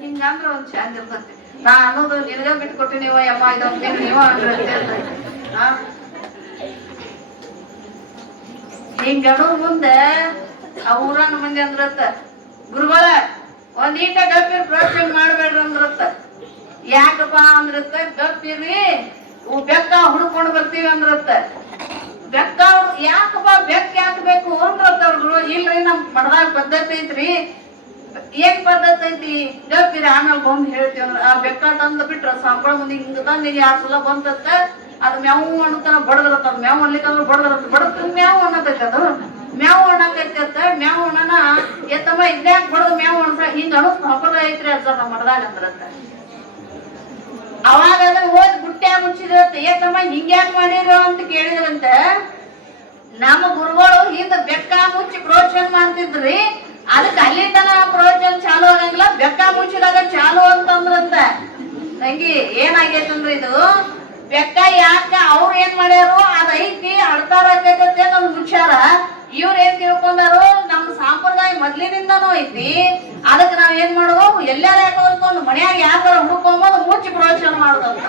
ಹಿಂಗಂದ್ರ ಒಂದ್ ಚಂದ ಇರ್ತತಿ. ನಾ ಅನ್ನೋದು ನಿನಗ ಬಿಟ್ಕೊಟ್ಟು ನೀವು ಯಮ್ಮ ಇದೊಂದು ನೀವ ಅಂದ್ರೆ ಹಿಂಗಡು ಮುಂದೆ ಆ ಊರನ್ನ ಮಂದಿ ಅಂದ್ರತ್ತ ಗುರುಗಳ ಒಂದ್ ಈಟ ಗಪ್ಪಿರ್ ಪ್ರವಚನ ಮಾಡ್ಬೇಡ್ರಿ ಅಂದ್ರತ್ತ. ಯಾಕಪ್ಪ ಅಂದ್ರತ್ತ ಗಪ್ಪಿರ್ರಿ ಬೆಕ್ಕ ಹುಡ್ಕೊಂಡು ಬರ್ತೀವಿ ಅಂದ್ರತ್ತ. ಬೆಕ್ಕ ಯಾಕಪ್ಪ ಬೆಕ್ಕ ಯಾಕೆ ಬೇಕು ಅಂದ್ರತ್ತ ಅವ್ರು. ಇಲ್ರಿ ನಮ್ ಮಠದಾಗ ಪದ್ಧತಿ ಐತ್ರಿ. ಏನ್ ಪದ್ಧತಿ ಐತಿ ಗಪ್ಪಿರಿ ಆಮೇಲೆ ಬಂದ್ ಹೇಳ್ತೀವಿ ಅಂದ್ರ ಆ ಬೆಕ್ಕ ತಂದ್ ಬಿಟ್ರ ಸಾಂಬಳ ಮುಂದೆ ಹಿಂಗ ತಂದ್ 2 ಸಲ ಬಂದತ್ತ. ಅದ್ ಮ್ಯಾವು ಅನ್ನತನ ಬಡದ್ರತ್ತ. ಅದ್ ಮ್ಯಾವ್ ಅನ್ಲಿಕ್ಕಂದ್ರ ಬಡದ್ರತ್ತ. ಬಡದ್ರ ಮ್ಯಾವ್ ಅನ್ನತೈತಿ. ಅದು ಮ್ಯಾವ್ ಅನ್ನಕೈತತ್ತ. ಮ್ಯಾವ್ ಅನ್ನನ ಎತ್ತಮ್ಮ ಇದ್ಯಾಕ್ ಬಡದ್ ಮ್ಯಾವ್ ಅನ್ಸ ಹಿಂಗ ಅನ್ನೋ ಸಂಪ್ರದಾಯ ಐತ್ರಿ ಅಜ್ಜ ನಮ್ಮ ಮಠದಾಗ ಅಂದ್ರತ್ತ. ಅವಾಗ ಅದನ್ನ ಓದ್ ಬುಟ್ಟ್ಯಾ ಮುಚ್ಚಿದ್ರತ್ತ. ಏತಮ್ಮ ಹಿಂಗ್ಯಾಕ್ ಮಾಡಿರೋ ಅಂತ ಕೇಳಿದ್ರಂತ. ನಮ್ಮ ಗುರುಗಳು ಹಿಂದ ಬೆಕ್ಕ ಮುಚ್ಚಿ ಪ್ರವಚನ ಮಾಡ್ತಿದ್ರಿ. ಅದಕ್ಕೆ ಅಲ್ಲಿ ತನ ಪ್ರವಚನ ಚಾಲು ಆಗಂಗಿಲ್ಲ, ಬೆಕ್ಕ ಮುಚ್ಚಿದಾಗ ಚಾಲು ಅಂತಂದ್ರಂತ. ತಂಗಿ ಏನಾಗೈತಂದ್ರ ಇದು ಬೆಕ್ಕ ಯಾಕ ಅವ್ರ ಏನ್ ಮಾಡ್ಯಾರು ಅದ್ ಐತಿ ಅಳ್ತಾರ ಆಕೈತೆ ನಮ್ ಮುಚ್ಚಾರ. ಇವ್ರ ಏನ್ ತಿಳ್ಕೊಂಡಾರು ನಮ್ ಸಂಪ್ರದಾಯ ಮೊದ್ಲಿನಿಂದನೂ ಐತಿ. ಅದಕ್ಕೆ ನಾವ್ ಏನ್ ಮಾಡುವ ಎಲ್ಲಾರ ಯಾಕೊಂಡ್ ಮನ್ಯಾಗ ಯಾರ ಹುಡ್ಕೊಂಬೋದು ಮುಚ್ಚಿ ಪ್ರವಚನ ಮಾಡುದಂತ.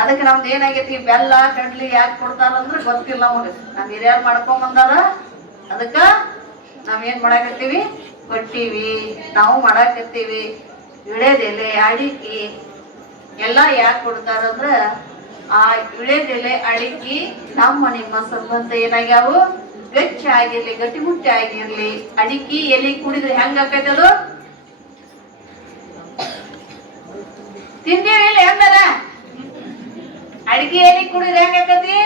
ಅದಕ್ಕೆ ನಮ್ದು ಏನಾಗೈತಿ ಬೆಲ್ಲ ಕಡ್ಲಿ ಯಾಕೆ ಕೊಡ್ತಾರಂದ್ರ ಗೊತ್ತಿಲ್ಲ ನಮ್ಗೆ. ನಮ್ ಹಿರಿಯರ್ ಮಾಡ್ಕೊಂಡ್ ಬಂದಾರ. ಅದಕ್ಕ ನಾವ್ ಏನ್ ಮಾಡಾಕತ್ತೀವಿ ಕೊಟ್ಟಿವಿ. ನಾವು ಮಾಡಾಕತ್ತೀವಿ. ವಿಳೆದೆಲೆ ಅಡಿಕಿ ಎಲ್ಲ ಯಾಕೆ ಕೊಡ್ತಾರಂದ್ರ ಆ ವಿಳೆದೆಲೆ ಅಡಿಕಿ ನಮ್ಮ ನಿಮ್ಮ ಸಂಬಂಧ ಏನಾಗ್ಯಾವು ಗಚ್ಚ ಆಗಿರ್ಲಿ ಗಟ್ಟಿಮುಟ್ಟಿ ಆಗಿರ್ಲಿ. ಅಡಿಕಿ ಎಲೆ ಕುಡಿದ್ರೆ ಹೆಂಗ ಆಕೈತಿ ಅದು ತಿಂದೀವಿ ಇಲ್ಲ ಹೆಂಗದ ಅಡಿಕೆ ಎಲೆ ಕುಡಿದ್ರೆ ಹೆಂಗ ಆಕತಿ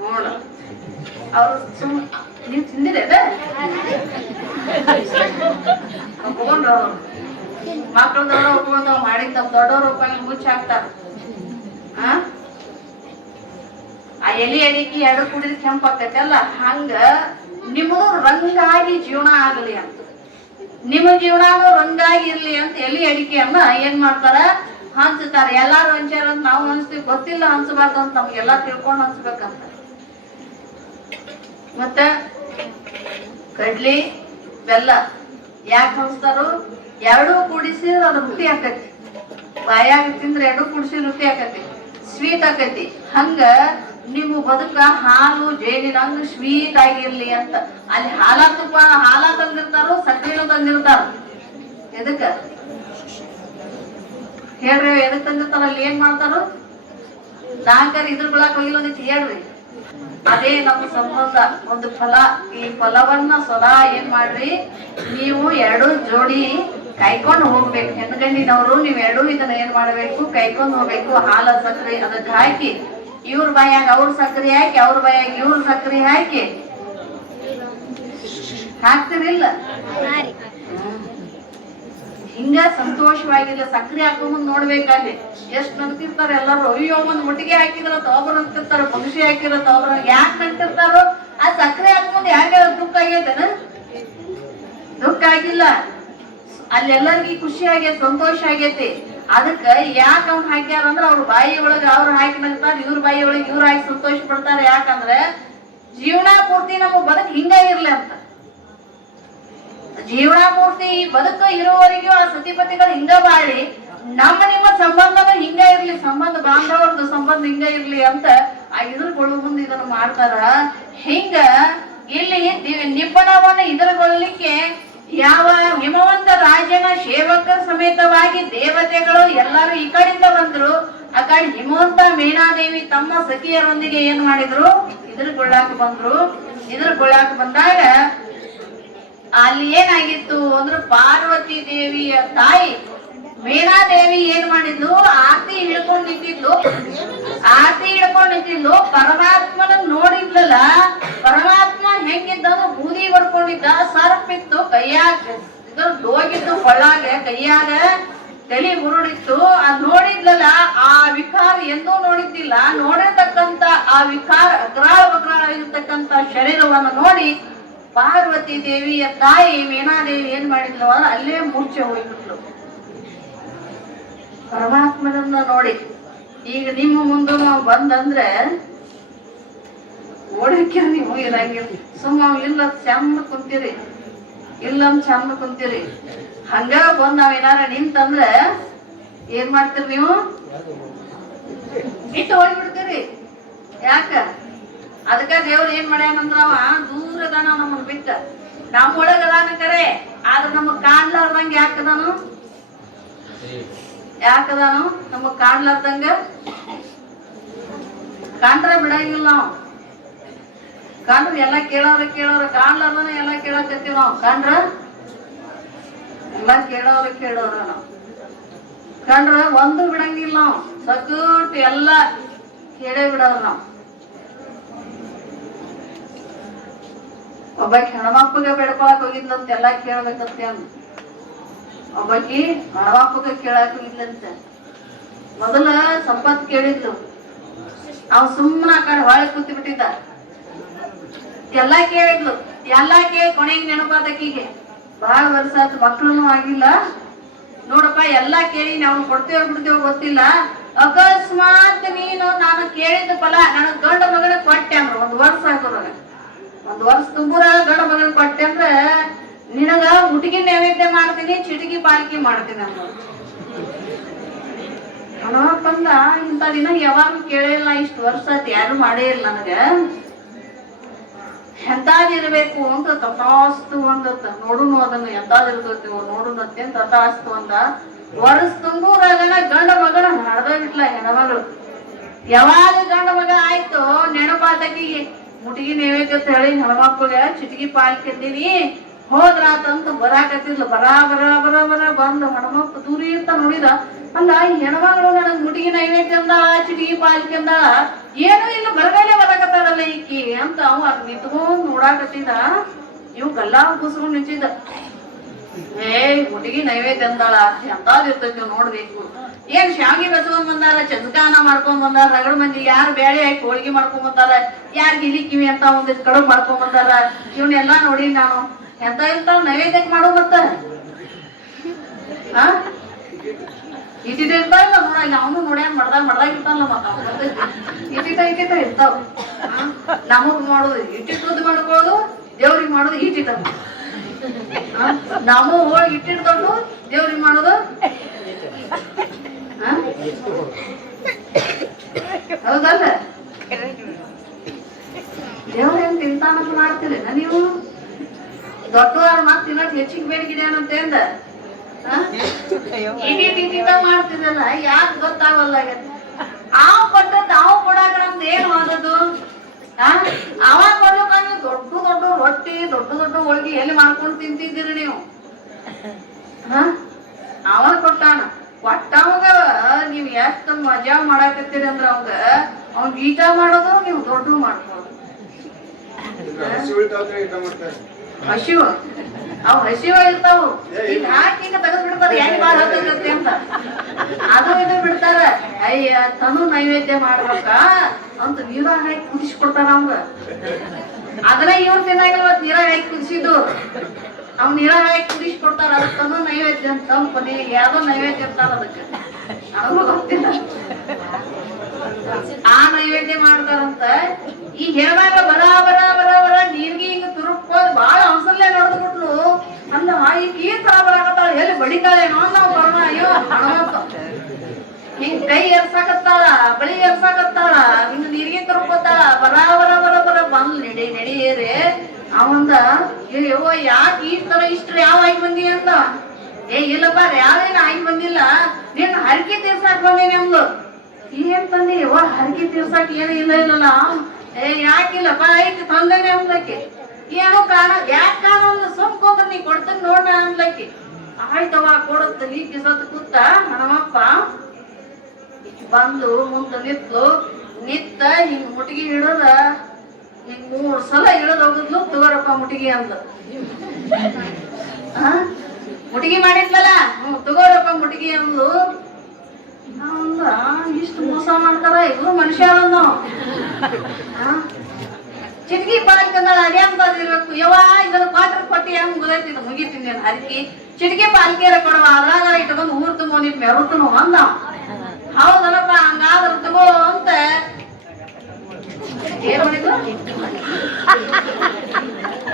ನೋಡ. ಅವ್ರು ನೀವ್ ತಿಂದಿರ ಒಪ್ಕೊಂಡ್ರ ಮಕ್ಳು ದೊಡ್ಡ ಒಪ್ಕೊಂಡ್ ಮಾಡಿದ ದೊಡ್ಡವ್ರ ಒಪ್ಪ ಮುಚ್ಚ ಹಾಕ್ತಾರ. ಆ ಎಲೆ ಅಡಿಕೆ ಎರಡು ಕುಡಿದ್ರೆ ಕೆಂಪ ಆಕೈತಲ್ಲ ಹಂಗ ನಿಮ್ಮದು ರಂಗಾಗಿ ಜೀವನ ಆಗಲಿ ಅಂತ, ನಿಮ್ಮ ಜೀವನಾನು ರಂಗಾಗಿ ಇರ್ಲಿ ಅಂತ ಎಲೆ ಅಡಿಕೆಯನ್ನ ಏನ್ ಮಾಡ್ತಾರ ಹಂಚ್ತಾರ. ಎಲ್ಲಾರು ಹಂಚಾರ ಅಂತ ನಾವು ಹಂಚ್ತೀವಿ. ಗೊತ್ತಿಲ್ಲ ಹಂಚಬಾರ್ದು ಅಂತ ನಮ್ಗೆಲ್ಲಾ ತಿಳ್ಕೊಂಡ್ ಹಂಚ್ಬೇಕಂತ. ಮತ್ತ ಕಡ್ಲಿ ಬೆಲ್ಲ ಯಾಕೆ ಹಂಚ್ತಾರು? ಎರಡೂ ಕೂಡಿಸಿ ಅದು ರುಟಿ ಆಕತಿ. ಬಾಯಾಗ ತಿಂದ್ರೆ ಎರಡೂ ಕೂಡಿಸಿ ರುಟಿ ಆಕತಿ, ಸ್ವೀಟ್ ಆಕತಿ. ಹಂಗ ನಿಮ್ಮ ಬದುಕ ಹಾಲು ಜೇನಿನ ಹಂಗ ಸ್ವೀಟ್ ಆಗಿರ್ಲಿ ಅಂತ. ಅಲ್ಲಿ ಹಾಲ ತಂದಿರ್ತಾರೋ ಸಕ್ಕರೆನೂ ತಂದಿರ್ತಾರ. ಎದಕ್ಕ ಹೇಳ್ರಿ? ಎದಕ್ ತಂದಿರ್ತಾರ? ಅಲ್ಲಿ ಏನ್ ಮಾಡ್ತಾರೋ ನಾಲ್ಕರ ಇದ್ರ ಬಳಕ್ ಹೋಗಿಲ್ಲೊಂದಿತ್ತು ಹೇಳ್ರಿ. ಅದೇ ನಮ್ಮ ಸಂಬಂಧ ಒಂದು ಫಲ. ಈ ಫಲವನ್ನ ಸದಾ ಏನ್ ಮಾಡ್ರಿ ನೀವು ಎರಡು ಜೋಡಿ ಕೈಕೊಂಡು ಹೋಗ್ಬೇಕು. ಹೆಣ್ಗಂಡಿನವರು ನೀವ್ ಎರಡು ಇದನ್ನ ಏನ್ ಮಾಡ್ಬೇಕು ಕೈಕೊಂಡು ಹೋಗ್ಬೇಕು. ಹಾಲ ಸಕ್ಕರೆ ಅದಕ್ಕೆ ಹಾಕಿ ಇವ್ರ ಬಾಯಾಗ ಅವ್ರ ಸಕ್ಕರೆ ಹಾಕಿ ಅವ್ರ ಬಾಯಾಗ ಇವ್ರ ಸಕ್ಕರೆ ಹಾಕಿ ಹಾಕ್ತಿರಿಲ್ಲ. ಹಿಂಗ ಸಂತೋಷವಾಗಿಲ್ಲ. ಸಕ್ಕರೆ ಹಾಕೋ ಮುಂದ್ ನೋಡ್ಬೇಕಲ್ಲಿ ಎಷ್ಟ್ ನಗ್ತಿರ್ತಾರ ಎಲ್ಲಾರು. ಅಯ್ಯೋ ಒಂದ್ ಮುಟ್ಟಿಗೆ ಹಾಕಿದ್ರತ್ತ ಒಬ್ರು ನಗ್ತಿರ್ತಾರ, ಪುಂಗ್ಸಿ ಹಾಕಿರತ್ತ ಒಬ್ರು. ಯಾಕೆ ನಗ್ತಿರ್ತಾರೋ ಆ ಸಕ್ಕರೆ ಹಾಕೋ ಮುಂದ್ ಯಾಕೆ ದುಃಖ ಆಗೈತೇನ? ದುಃಖ ಆಗಿಲ್ಲ. ಅಲ್ಲೆಲ್ಲರಿಗೂ ಖುಷಿ ಆಗೈತಿ, ಸಂತೋಷ ಆಗೈತಿ. ಅದಕ್ಕ ಯಾಕ ಅವ್ನ ಹಾಕ್ಯಾರ ಅಂದ್ರ ಅವ್ರ ಬಾಯಿ ಒಳಗ ಅವ್ರು ಹಾಕಿ ನಗ್ತಾರ, ಇವ್ರ ಬಾಯಿ ಒಳಗ ಇವ್ರು ಹಾಕಿ ಸಂತೋಷ ಪಡ್ತಾರ. ಯಾಕಂದ್ರೆ ಜೀವನ ಪೂರ್ತಿ ನಮ್ಮ ಬದುಕು ಹಿಂಗ ಇರ್ಲಿ ಅಂತ. ಜೀವನ ಪೂರ್ತಿ ಬದುಕು ಇರುವವರೆಗೂ ಆ ಸತಿಪತಿಗಳು ಹಿಂಗ ಬಾಳಿ ನಮ್ಮ ನಿಮ್ಮ ಸಂಬಂಧನೂ ಹಿಂಗ ಇರ್ಲಿ, ಸಂಬಂಧ ಬಾಂಧವರದ್ದು ಸಂಬಂಧ ಹಿಂಗ ಇರ್ಲಿ ಅಂತ ಆ ಇದ್ರಗೊಳ್ಳು ಮುಂದೆ ಇದನ್ನ ಮಾಡ್ತಾರ. ಹಿಂಗ ಇಲ್ಲಿ ನಿಬ್ಬಣವನ್ನ ಇದ್ರಗೊಳ್ಳಿಕ್ಕೆ ಯಾವ ಹಿಮವಂತ ರಾಜನ ಸೇವಕ ಸಮೇತವಾಗಿ ದೇವತೆಗಳು ಎಲ್ಲರೂ ಈ ಕಡೆಯಿಂದ ಬಂದ್ರು. ಆ ಕಡೆ ಹಿಮವಂತ ಮೇಣಾದೇವಿ ತಮ್ಮ ಸಖಿಯರೊಂದಿಗೆ ಏನ್ ಮಾಡಿದ್ರು ಇದ್ರಗೊಳ್ಳಾಕ ಬಂದ್ರು. ಇದ್ರಗೊಳ್ಳಾಕ ಬಂದಾಗ ಅಲ್ಲಿ ಏನಾಗಿತ್ತು ಅಂದ್ರೆ ಪಾರ್ವತಿ ದೇವಿಯ ತಾಯಿ ಮೇಣಾದೇವಿ ಏನ್ ಮಾಡಿದ್ಲು ಆರತಿ ಹಿಡ್ಕೊಂಡ್ ನಿಂತಿದ್ಲು. ಆರತಿ ಹಿಡ್ಕೊಂಡ್ ನಿಂತಿದ್ಲು. ಪರಮಾತ್ಮನ ನೋಡಿದ್ಲಲ್ಲ. ಪರಮಾತ್ಮ ಹೆಂಗಿದ್ದ ಬೂದಿ ಹೊಡ್ಕೊಂಡಿದ್ದ, ಸರ್ಪಿತ್ತು ಕೈಯಾಗ, ಹೋಗಿತ್ತು ಕೊಳ್ಳಾಗ, ಕೈಯಾಗ ತಲೆ ಉರುಳಿತ್ತು. ಅದ್ ನೋಡಿದ್ಲಲ್ಲ. ಆ ವಿಕಾರ ಎಂದೂ ನೋಡಿದ್ದಿಲ್ಲ. ನೋಡಿರ್ತಕ್ಕಂತ ಆ ವಿಕಾರ ಅಗ್ರಾಳ ಬಗ್ರಾಳ ಇರ್ತಕ್ಕಂತ ಶರೀರವನ್ನು ನೋಡಿ ಪಾರ್ವತಿ ದೇವಿಯ ತಾಯಿ ಮೀನಾದೇವಿ ಏನ್ ಮಾಡಿದ್ಲು ಅಂದ್ರೆ ಅಲ್ಲೇ ಮೂರ್ಛೆ ಹೋಗ್ಬಿಟ್ಲು ಪರಮಾತ್ಮನನ್ನ ನೋಡಿ. ಈಗ ನಿಮ್ಮ ಮುಂದೆ ನಾವು ಬಂದಂದ್ರೆ ಓಡಕ್ಕೆ ನೀವು ಇರಂಗಿಲ್ಲ, ಸುಮ್ಮ ಇಲ್ಲ ಚಂದ ಕುಂತೀರಿ, ಇಲ್ಲಂದ್ ಚಂದ ಕುಂತೀರಿ. ಹಂಗ ಬಂದ್ ನಾವ್ ಏನಾರ ನಿಂತಂದ್ರೆ ಏನ್ ಮಾಡ್ತೀರಿ ನೀವು? ಬಿಟ್ಟು ಹೋಗ್ಬಿಡ್ತೀರಿ. ಯಾಕ? ಅದಕ್ಕ ದೇವ್ರ ಏನ್ ಮಾಡ್ಯಾನಂದ್ರ ಅವ ದೂರದಾನ ನಮ್ಮನ್ ಬಿಟ್ಟ. ನಮ್ಮ ಒಳಗದಾನ ಕರೆ, ಆದ್ರ ನಮಗ್ ಕಾಣ್ಲಾರ್ದಂಗ ಯಾಕದಾನು? ಯಾಕದಾನು? ನಮಗ್ ಕಾಣ್ಲಾರ್ದಂಗ ಕಾಣ್ರ ಬಿಡಂಗಿಲ್ಲ ನಾವು. ಕಾಣ್ರ ಎಲ್ಲಾ ಕೇಳೋರ ಕಾಣ್ಲಾರ್ದನ ಎಲ್ಲಾ ಕೇಳಕತ್ತೀವಿ ನಾವು. ಕಾಣ್ರ ಎಲ್ಲಾ ಕೇಳೋರ ನಾವು. ಕಂಡ್ರ ಒಂದು ಬಿಡಂಗಿಲ್ಲ ನಾವು, ಸಗಟ್ ಎಲ್ಲ ಕೇಳೇ ಬಿಡೋರು ನಾವು. ಒಬ್ಬಾಕಿ ಹಣಮಪ್ಪಗ ಬೇಡ್ಕೊಳಕ್ ಹೋಗಿದ್ಲಂತ ಎಲ್ಲಾ ಕೇಳ್ಬೇಕಂತೆ ಅಂದ. ಒಬ್ಬಾಕಿ ಹಣಮಪ್ಪಗ ಕೇಳಕ್ ಹೋಗಿದ್ಲಂತೆ. ಮೊದಲ ಸಂಪತ್ ಕೇಳಿದ್ಲು, ಅವ್ ಸುಮ್ಮನ ಆ ಕಡೆ ಹೊಳೆ ಕೂತಿ ಬಿಟ್ಟಿದ್ದ. ಎಲ್ಲಾ ಕೇಳಿದ್ಲು, ಎಲ್ಲಾ ಕೇಳಿ ಕೊನೆಗೆ ನೆನಪಾದಕ್ಕಿಗೆ ಬಹಳ ವರ್ಷ ಆಯ್ತು, ಮಕ್ಳು ಆಗಿಲ್ಲ ನೋಡಪ್ಪ, ಎಲ್ಲಾ ಕೇಳಿ ನಾವು ಕೊಡ್ತೇವ ಬಿಡ್ತೇವ ಗೊತ್ತಿಲ್ಲ, ಅಕಸ್ಮಾತ್ ನೀನು ನಾನು ಕೇಳಿದ ಫಲ ನನಗ್ ಗಂಡ ಮಗನ ಕೊಟ್ಟೆ ಅಂದ್ರ 1 ವರ್ಷ ಆಗೋದಾಗ 1 ವರ್ಷ ತುಂಬೂರ ಗಂಡ ಮಗನ ಕೊಟ್ಟೆ ಅಂದ್ರ ನಿನಗ ಮುಟಿಗೆ ನೈವೇದ್ಯ ಮಾಡ್ತೀನಿ, ಚಿಟಿಕಿ ಪಾಲಿಕೆ ಮಾಡ್ತೀನಿ ಅಂದ. ಹಣಪ್ಪಂದ ಇಂಥ ದಿನ ಯಾವಾಗ ಕೇಳಿಲ್ಲ, ಇಷ್ಟು ವರ್ಷ ಆಯ್ತು ಯಾರು ಮಾಡೇ ಇಲ್ಲ ನನಗ. ಎಂತಾದಿರ್ಬೇಕು ಅಂತ ತಥಾಸ್ತು ಅಂದತ್ತ. ನೋಡುನು ಅದನ್ನು ಎಂತಾದಿರ್ಬೇಕು ನೋಡುನು ಅಂತ ತಥಾಸ್ತು ಅಂದ. ವರ್ಷ ತುಂಬೂರಾಗನ ಗಂಡ ಮಗನ ಹಡ್ದೋಗಿಟ್ಲ ಹೆಣ್ಮಗಳು. ಯಾವಾಗ ಗಂಡ ಮಗ ಆಯ್ತು ನೆನಪಾತಕಿಗೆ ಮುಟಿಗೆ ನೈವೇದ್ಯ ಅಂತ ಹೇಳಿ ಹಣಮಪ್ಪಗ ಚಿಟಿಕಿ ಪಾಲಿಕೆ ಅಂದಿನಿ ಹೋದ್ರಾತಂತ ಬರಾಕತ್ತಿದ್ಲು. ಬರಾ ಬಂದು ಹಣಮಪ್ಪ ದೂರ ಇರ್ತ ನೋಡಿದ, ಅಲ್ಲ ಈ ಹೆಣ್ಮಗಳು ನನಗ್ ಮುಟಿಗೆ ನೈವೇದ್ಯ ಅಂದಾಳ, ಚಿಟಿಕಿ ಪಾಲಿಕೆ ಅಂದಾಳ, ಏನು ಇಲ್ಲ ಬರಗಾಲೆ ಬರಾಕತ್ತಾಳಲ್ಲ ಈಕಿ ಅಂತ ಅವ ನಿಂತ್ಕೊಂಡ್ ನೋಡಾಕತ್ತಿದ. ಇವ್ ಗಲ್ಲ ಕೂಸ್ಕೊಂಡ್ ನಿಂತಿದ್ದ. ಮುಟಿಗೆ ನೈವೇದ್ಯ ಅಂದಾಳ, ಎಂತಾದಿರ್ತೈತಿ ನೋಡ್ಬೇಕು. ಏನ್ ಶಾವಿಗೆ ಬೆಸ್ಕೊಂಡ್ ಬಂದಾರ, ಚಜ್ಕಾನ ಮಾಡ್ಕೊಂಡ್ ಬಂದಾರ, ರಗಡ ಮಂದಿ ಯಾರು ಬೇಳೆ ಹಾಕಿ ಹೋಳಿಗೆ ಮಾಡ್ಕೊಂಡ್ ಬಂದಾರ, ಯಾರು ಗಿಲಿ ಕಿವಿ ಅಂತ ಒಂದಿಷ್ಟು ಕಡುಬು ಮಾಡ್ಕೊಂಡ್ ಬಂದಾರ. ಇವನ್ನೆಲ್ಲಾ ನೋಡಿ ನಾನು ಎಂತ ಇರ್ತಾವ ನೈವೇದ್ಯಕ್ಕೆ ಮಾಡೋ ಮತ್ತ ಇಟ್ಟಿಟ ಇರ್ತಾವಲ್ಲ ನೋಡ, ಅವನು ನೋಡ್ಯಾನ ಮಾಡ್ದಾಗ ಇರ್ತಾನಲ್ಲ ಮತ್ತ ಇಟ್ಟಿಟ ಇರ್ತಾವ. ನಮಗ್ ಮಾಡೋದು ಇಟ್ಟಿಟ್ಟು ಮಾಡ್ಕೊಳ್ಳೋದು, ದೇವ್ರಿಗೆ ಮಾಡೋದು ಇಟ್ಟಿಟ. ನಾವು ಹೋಗಿ ಇಟ್ಟಿಡ್ಕೊಂಡು ದೇವ್ರಿಗೆ ಮಾಡೋದು ಹೌದಲ್ಲ? ದೇವ್ರ ಏನ್ ತಿಂತಾನಂತ ಮಾಡ್ತೀರಿ ನೀವು? ದೊಡ್ಡವಾರ ಮತ್ ತಿನ್ನಕ್ ಹೆಚ್ಚಿಗೆ ಬೇಡಿಕೆ ಏನಂತ ಇಟೀಟ ಮಾಡ್ತಿರಲ್ಲ, ಯಾಕೆ ಗೊತ್ತಾಗಲ್ಲ. ಆವ್ ಕೊಟ್ಟದ್ ಅವ್ ಕೊಡಾಕ ನಮ್ದು ಏನ್ ಮಾಡೋದು? ಅವಾಗ ಕೊಡ್ಬೇಕ ನೀವು ದೊಡ್ಡ ರೊಟ್ಟಿ ದೊಡ್ಡ ಹೋಳಿಗೆ ಎಲ್ಲಿ ಮಾಡ್ಕೊಂಡು ತಿಂತಿದ್ದೀರಿ ನೀವು? ಅವಾಗ ಕೊಟ್ಟಾನ. ಕೊಟ್ಟವಾಗ ನೀವ್ ಎಷ್ಟ ಮಜಾ ಮಾಡಾಕತ್ತೀರಿ ಅಂದ್ರ ಅವ್ನ್ ಈಟ ಮಾಡೋದು, ನೀವು ದೊಡ್ಡ ಮಾಡ್ಬೋದು. ಹಸಿವ ಅವ್ ಹಸಿವ ಇರ್ತಾವ, ಈಗ ಹಾಕಿ ಈಗ ತೆಗೆದ್ ಬಿಡ್ತಾರ, ಹೆಂಗ್ ಬಾಳ ಹತ್ತೈತಿ ಅಂತ ಅದು ಇದು ಬಿಡ್ತಾರ. ಅಯ್ಯ ತನು ನೈವೇದ್ಯ ಮಾಡ್ಬೇಕ ಅಂತ ನೀರಾಗ ಹಾಕಿ ಕುದಿಸ್ಕೊಡ್ತಾರ ಅವಂಗ. ಅದನ್ನ ಇವ್ರು ತಿನ್ನಾಗಿಲ್ಲ, ನೀರಾಗ ಹಾಕಿ ಕುದಿಸಿದ್ದು ಅವ್ ನೀರಾಗ ಹಾಕಿ ಕುದಿಸ್ಕೊಡ್ತಾರ. ಅದ ತನು ನೈವೇದ್ಯ ಅಂತ ಕೊನೆ ಯಾವ್ದೋ ನೈವೇದ್ಯ ಅಂತಾರ ಅದಕ್ಕೆ, ನನಗೂ ಗೊತ್ತಿಲ್ಲ. ಆ ನೈವೇದ್ಯ ಮಾಡ್ತಾರಂತ. ಈ ಹೇಳಾಗ ಬರ ನೀರ್ಗಿ ಹಿಂಗ ತುರುಕೋದ್ ಬಾಳ ಅವಸರಲ್ಲೇ ನಡೆದ್ಬಿಟ್ಲು. ಅಲ್ಲ ಈಗ ಈ ತರ ಬರಾಕತ್ತಾಳ, ಎಲ್ಲಿ ಬಡಿತಾಳೇನೋ ನಾವು ಬರೋಣ. ಅಯ್ಯೋ ಹಣಮಪ್ಪ ಹಿಂಗ್ ಕೈ ಎರ್ಸಾಕತ್ತಾಳ, ಬಳಿ ಎರ್ಸಾಕತ್ತಾಳ, ಹಿಂಗ ನೀರಿಗೆ ತುರುಕೋತಾಳ. ಬರ ಬಂದ್ ನಡಿ ಏರಿ ಅವಂದ ಅಯ್ಯೋ ಯಾಕೆ ಈ ತರ ಇಷ್ಟ್ರ ಯಾವ ಆಗಿ ಬಂದಿ ಅಂದ. ಇಲ್ಲಪ್ಪ ಯಾವೇನು ಆಗಿ ಬಂದಿಲ್ಲ, ನೀನ್ ಹರಕೆ ತೀರ್ಸಾಕ್ ಬಂದೇನಿ ಅಂದು. ಏನ್ ತಂದಿ? ಹರಕೆ ತೀರ್ಸಾಕ್ ಏನು ಇಲ್ಲಲ್ಲ. ಯಾಕಿಲ್ಲಪ್ಪ ಐತಿ ತಂದೇನೆ ಅಂದ್ಲಕ್ಕಿ. ಏನೋ ಕಾಣ, ಯಾಕೆ ಕಾಣ ಅಂದ ಸುಮ್ಕೊಂಡ್ರ ನೀ ಕೊಡ್ತೀನಿ ನೋಡ ಅಂದ್ಲಕ್ಕಿ. ಆಯ್ತವ ಕೊಡತ್ತ ನೀ ಕಿಸತ್ ಕೂತ. ಹಣಮಪ್ಪ ಬಂದು ಮುಂದ ನಿತ್ತ ಹಿಂಗ್ ಮುಟಿಗೆ ಹಿಡದ ಹಿಂಗ್ 3 ಸಲ ಇಳದ್ ಹೋಗಿದ್ಲು. ತಗೋರಪ್ಪ ಮುಟಿಗೆ ಅಂದ. ಮುಟಿಗೆ ಮಾಡಿದ್ಲಲ್ಲ, ತಗೋರಪ್ಪ ಮುಟಿಗೆ ಅಂದ್ಲು. ಇಷ್ಟು ಮೋಸ ಮಾಡ್ತಾರ ಇವ್ರು ಮನುಷ್ಯ. ಚಿಟಕಿ ಪಾಲ್ಕಿ ಅಂದಾಳ ಅದೇ ಅಂತ ಇರ್ಬೇಕು. ಯವ್ವ ಇದನ್ನ ಕೊಟ್ಟಿ ಹೆಂಗ್ ಮುಗಿದೈತಿ, ಇದು ಮುಗಿತೀನಿ ನಾನು ಹರಕಿ ಚಿಟಕಿ ಪಾಲ್ಕಿಯರ ಕೊಡುವ ಅದ್ರಾಗ ಇಟ್ಕೊಂಡು ಊರ್ ತುಂಬ ನಿಮ್ ಮೆರುತನು ಅಂದ. ಹೌದಲ್ಲಪ್ಪ, ಹಂಗಾದ್ರ ತಗೋ ಅಂತ ಏನ್ ಮಾಡಿದ್ರು.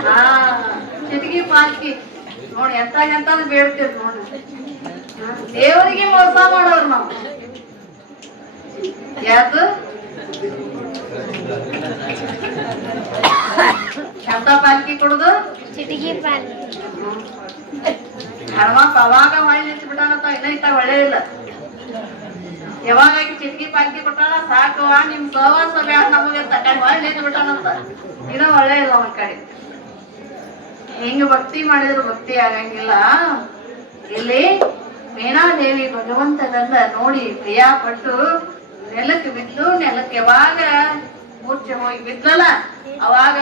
ಹಾ, ಚಿಟಕಿ ಪಾಲ್ಕಿ ನೋಡಿ ಎಂತಾಗ ಬೇಡ್ತೀರಿ ನೋಡಿ. ದೇವರಿಗೆ ಮೋಸ ಮಾಡೋರು ನಾವು. ಯಾಕ ಎಂತ ಪಾಲ್ಕಿ ಕೊಡುದು? ಚಿಟಕಿ ಪಾಲ್ಕಿ. ಹನುಮಪ್ಪ ಅವಾಗ ಹೊಳ್ಳಿ ನಿಂತು ಬಿಟ್ಟಾನಂತ, ಇನ್ನ ಇತ್ತ ಒಳ್ಳೆ ಇಲ್ಲ. ಯಾವಾಗ ಚಿಟಕಿ ಪಾಲ್ಕಿ ಕೊಟ್ಟಾಳ, ಸಾಕುವ ನಿಮ್ ಸಹವಾಸ ಬೇಡ ನಮಗೆ ತಕ್ಕ ಹೊಳ್ಳಿ ನಿಂತು ಬಿಟ್ಟಾನಂತ, ಇನ್ನ ಒಳ್ಳೆ ಇಲ್ಲ ಅವನ ಕಡೆ. ಹಿಂಗ ಭಕ್ತಿ ಮಾಡಿದ್ರು ಭಕ್ತಿ ಆಗಂಗಿಲ್ಲ. ಇಲ್ಲಿ ಮೇನಾದೇವಿ ಭಗವಂತನನ್ನ ನೋಡಿ ಪ್ರಿಯಾಪಟ್ಟು ನೆಲಕ್ಕೆ ಬಿದ್ದು, ನೆಲಕ್ಕೆ ಯಾವಾಗ ಮೂರ್ಛೆ ಹೋಗಿ ಬಿದ್ದಲ್ಲ, ಅವಾಗ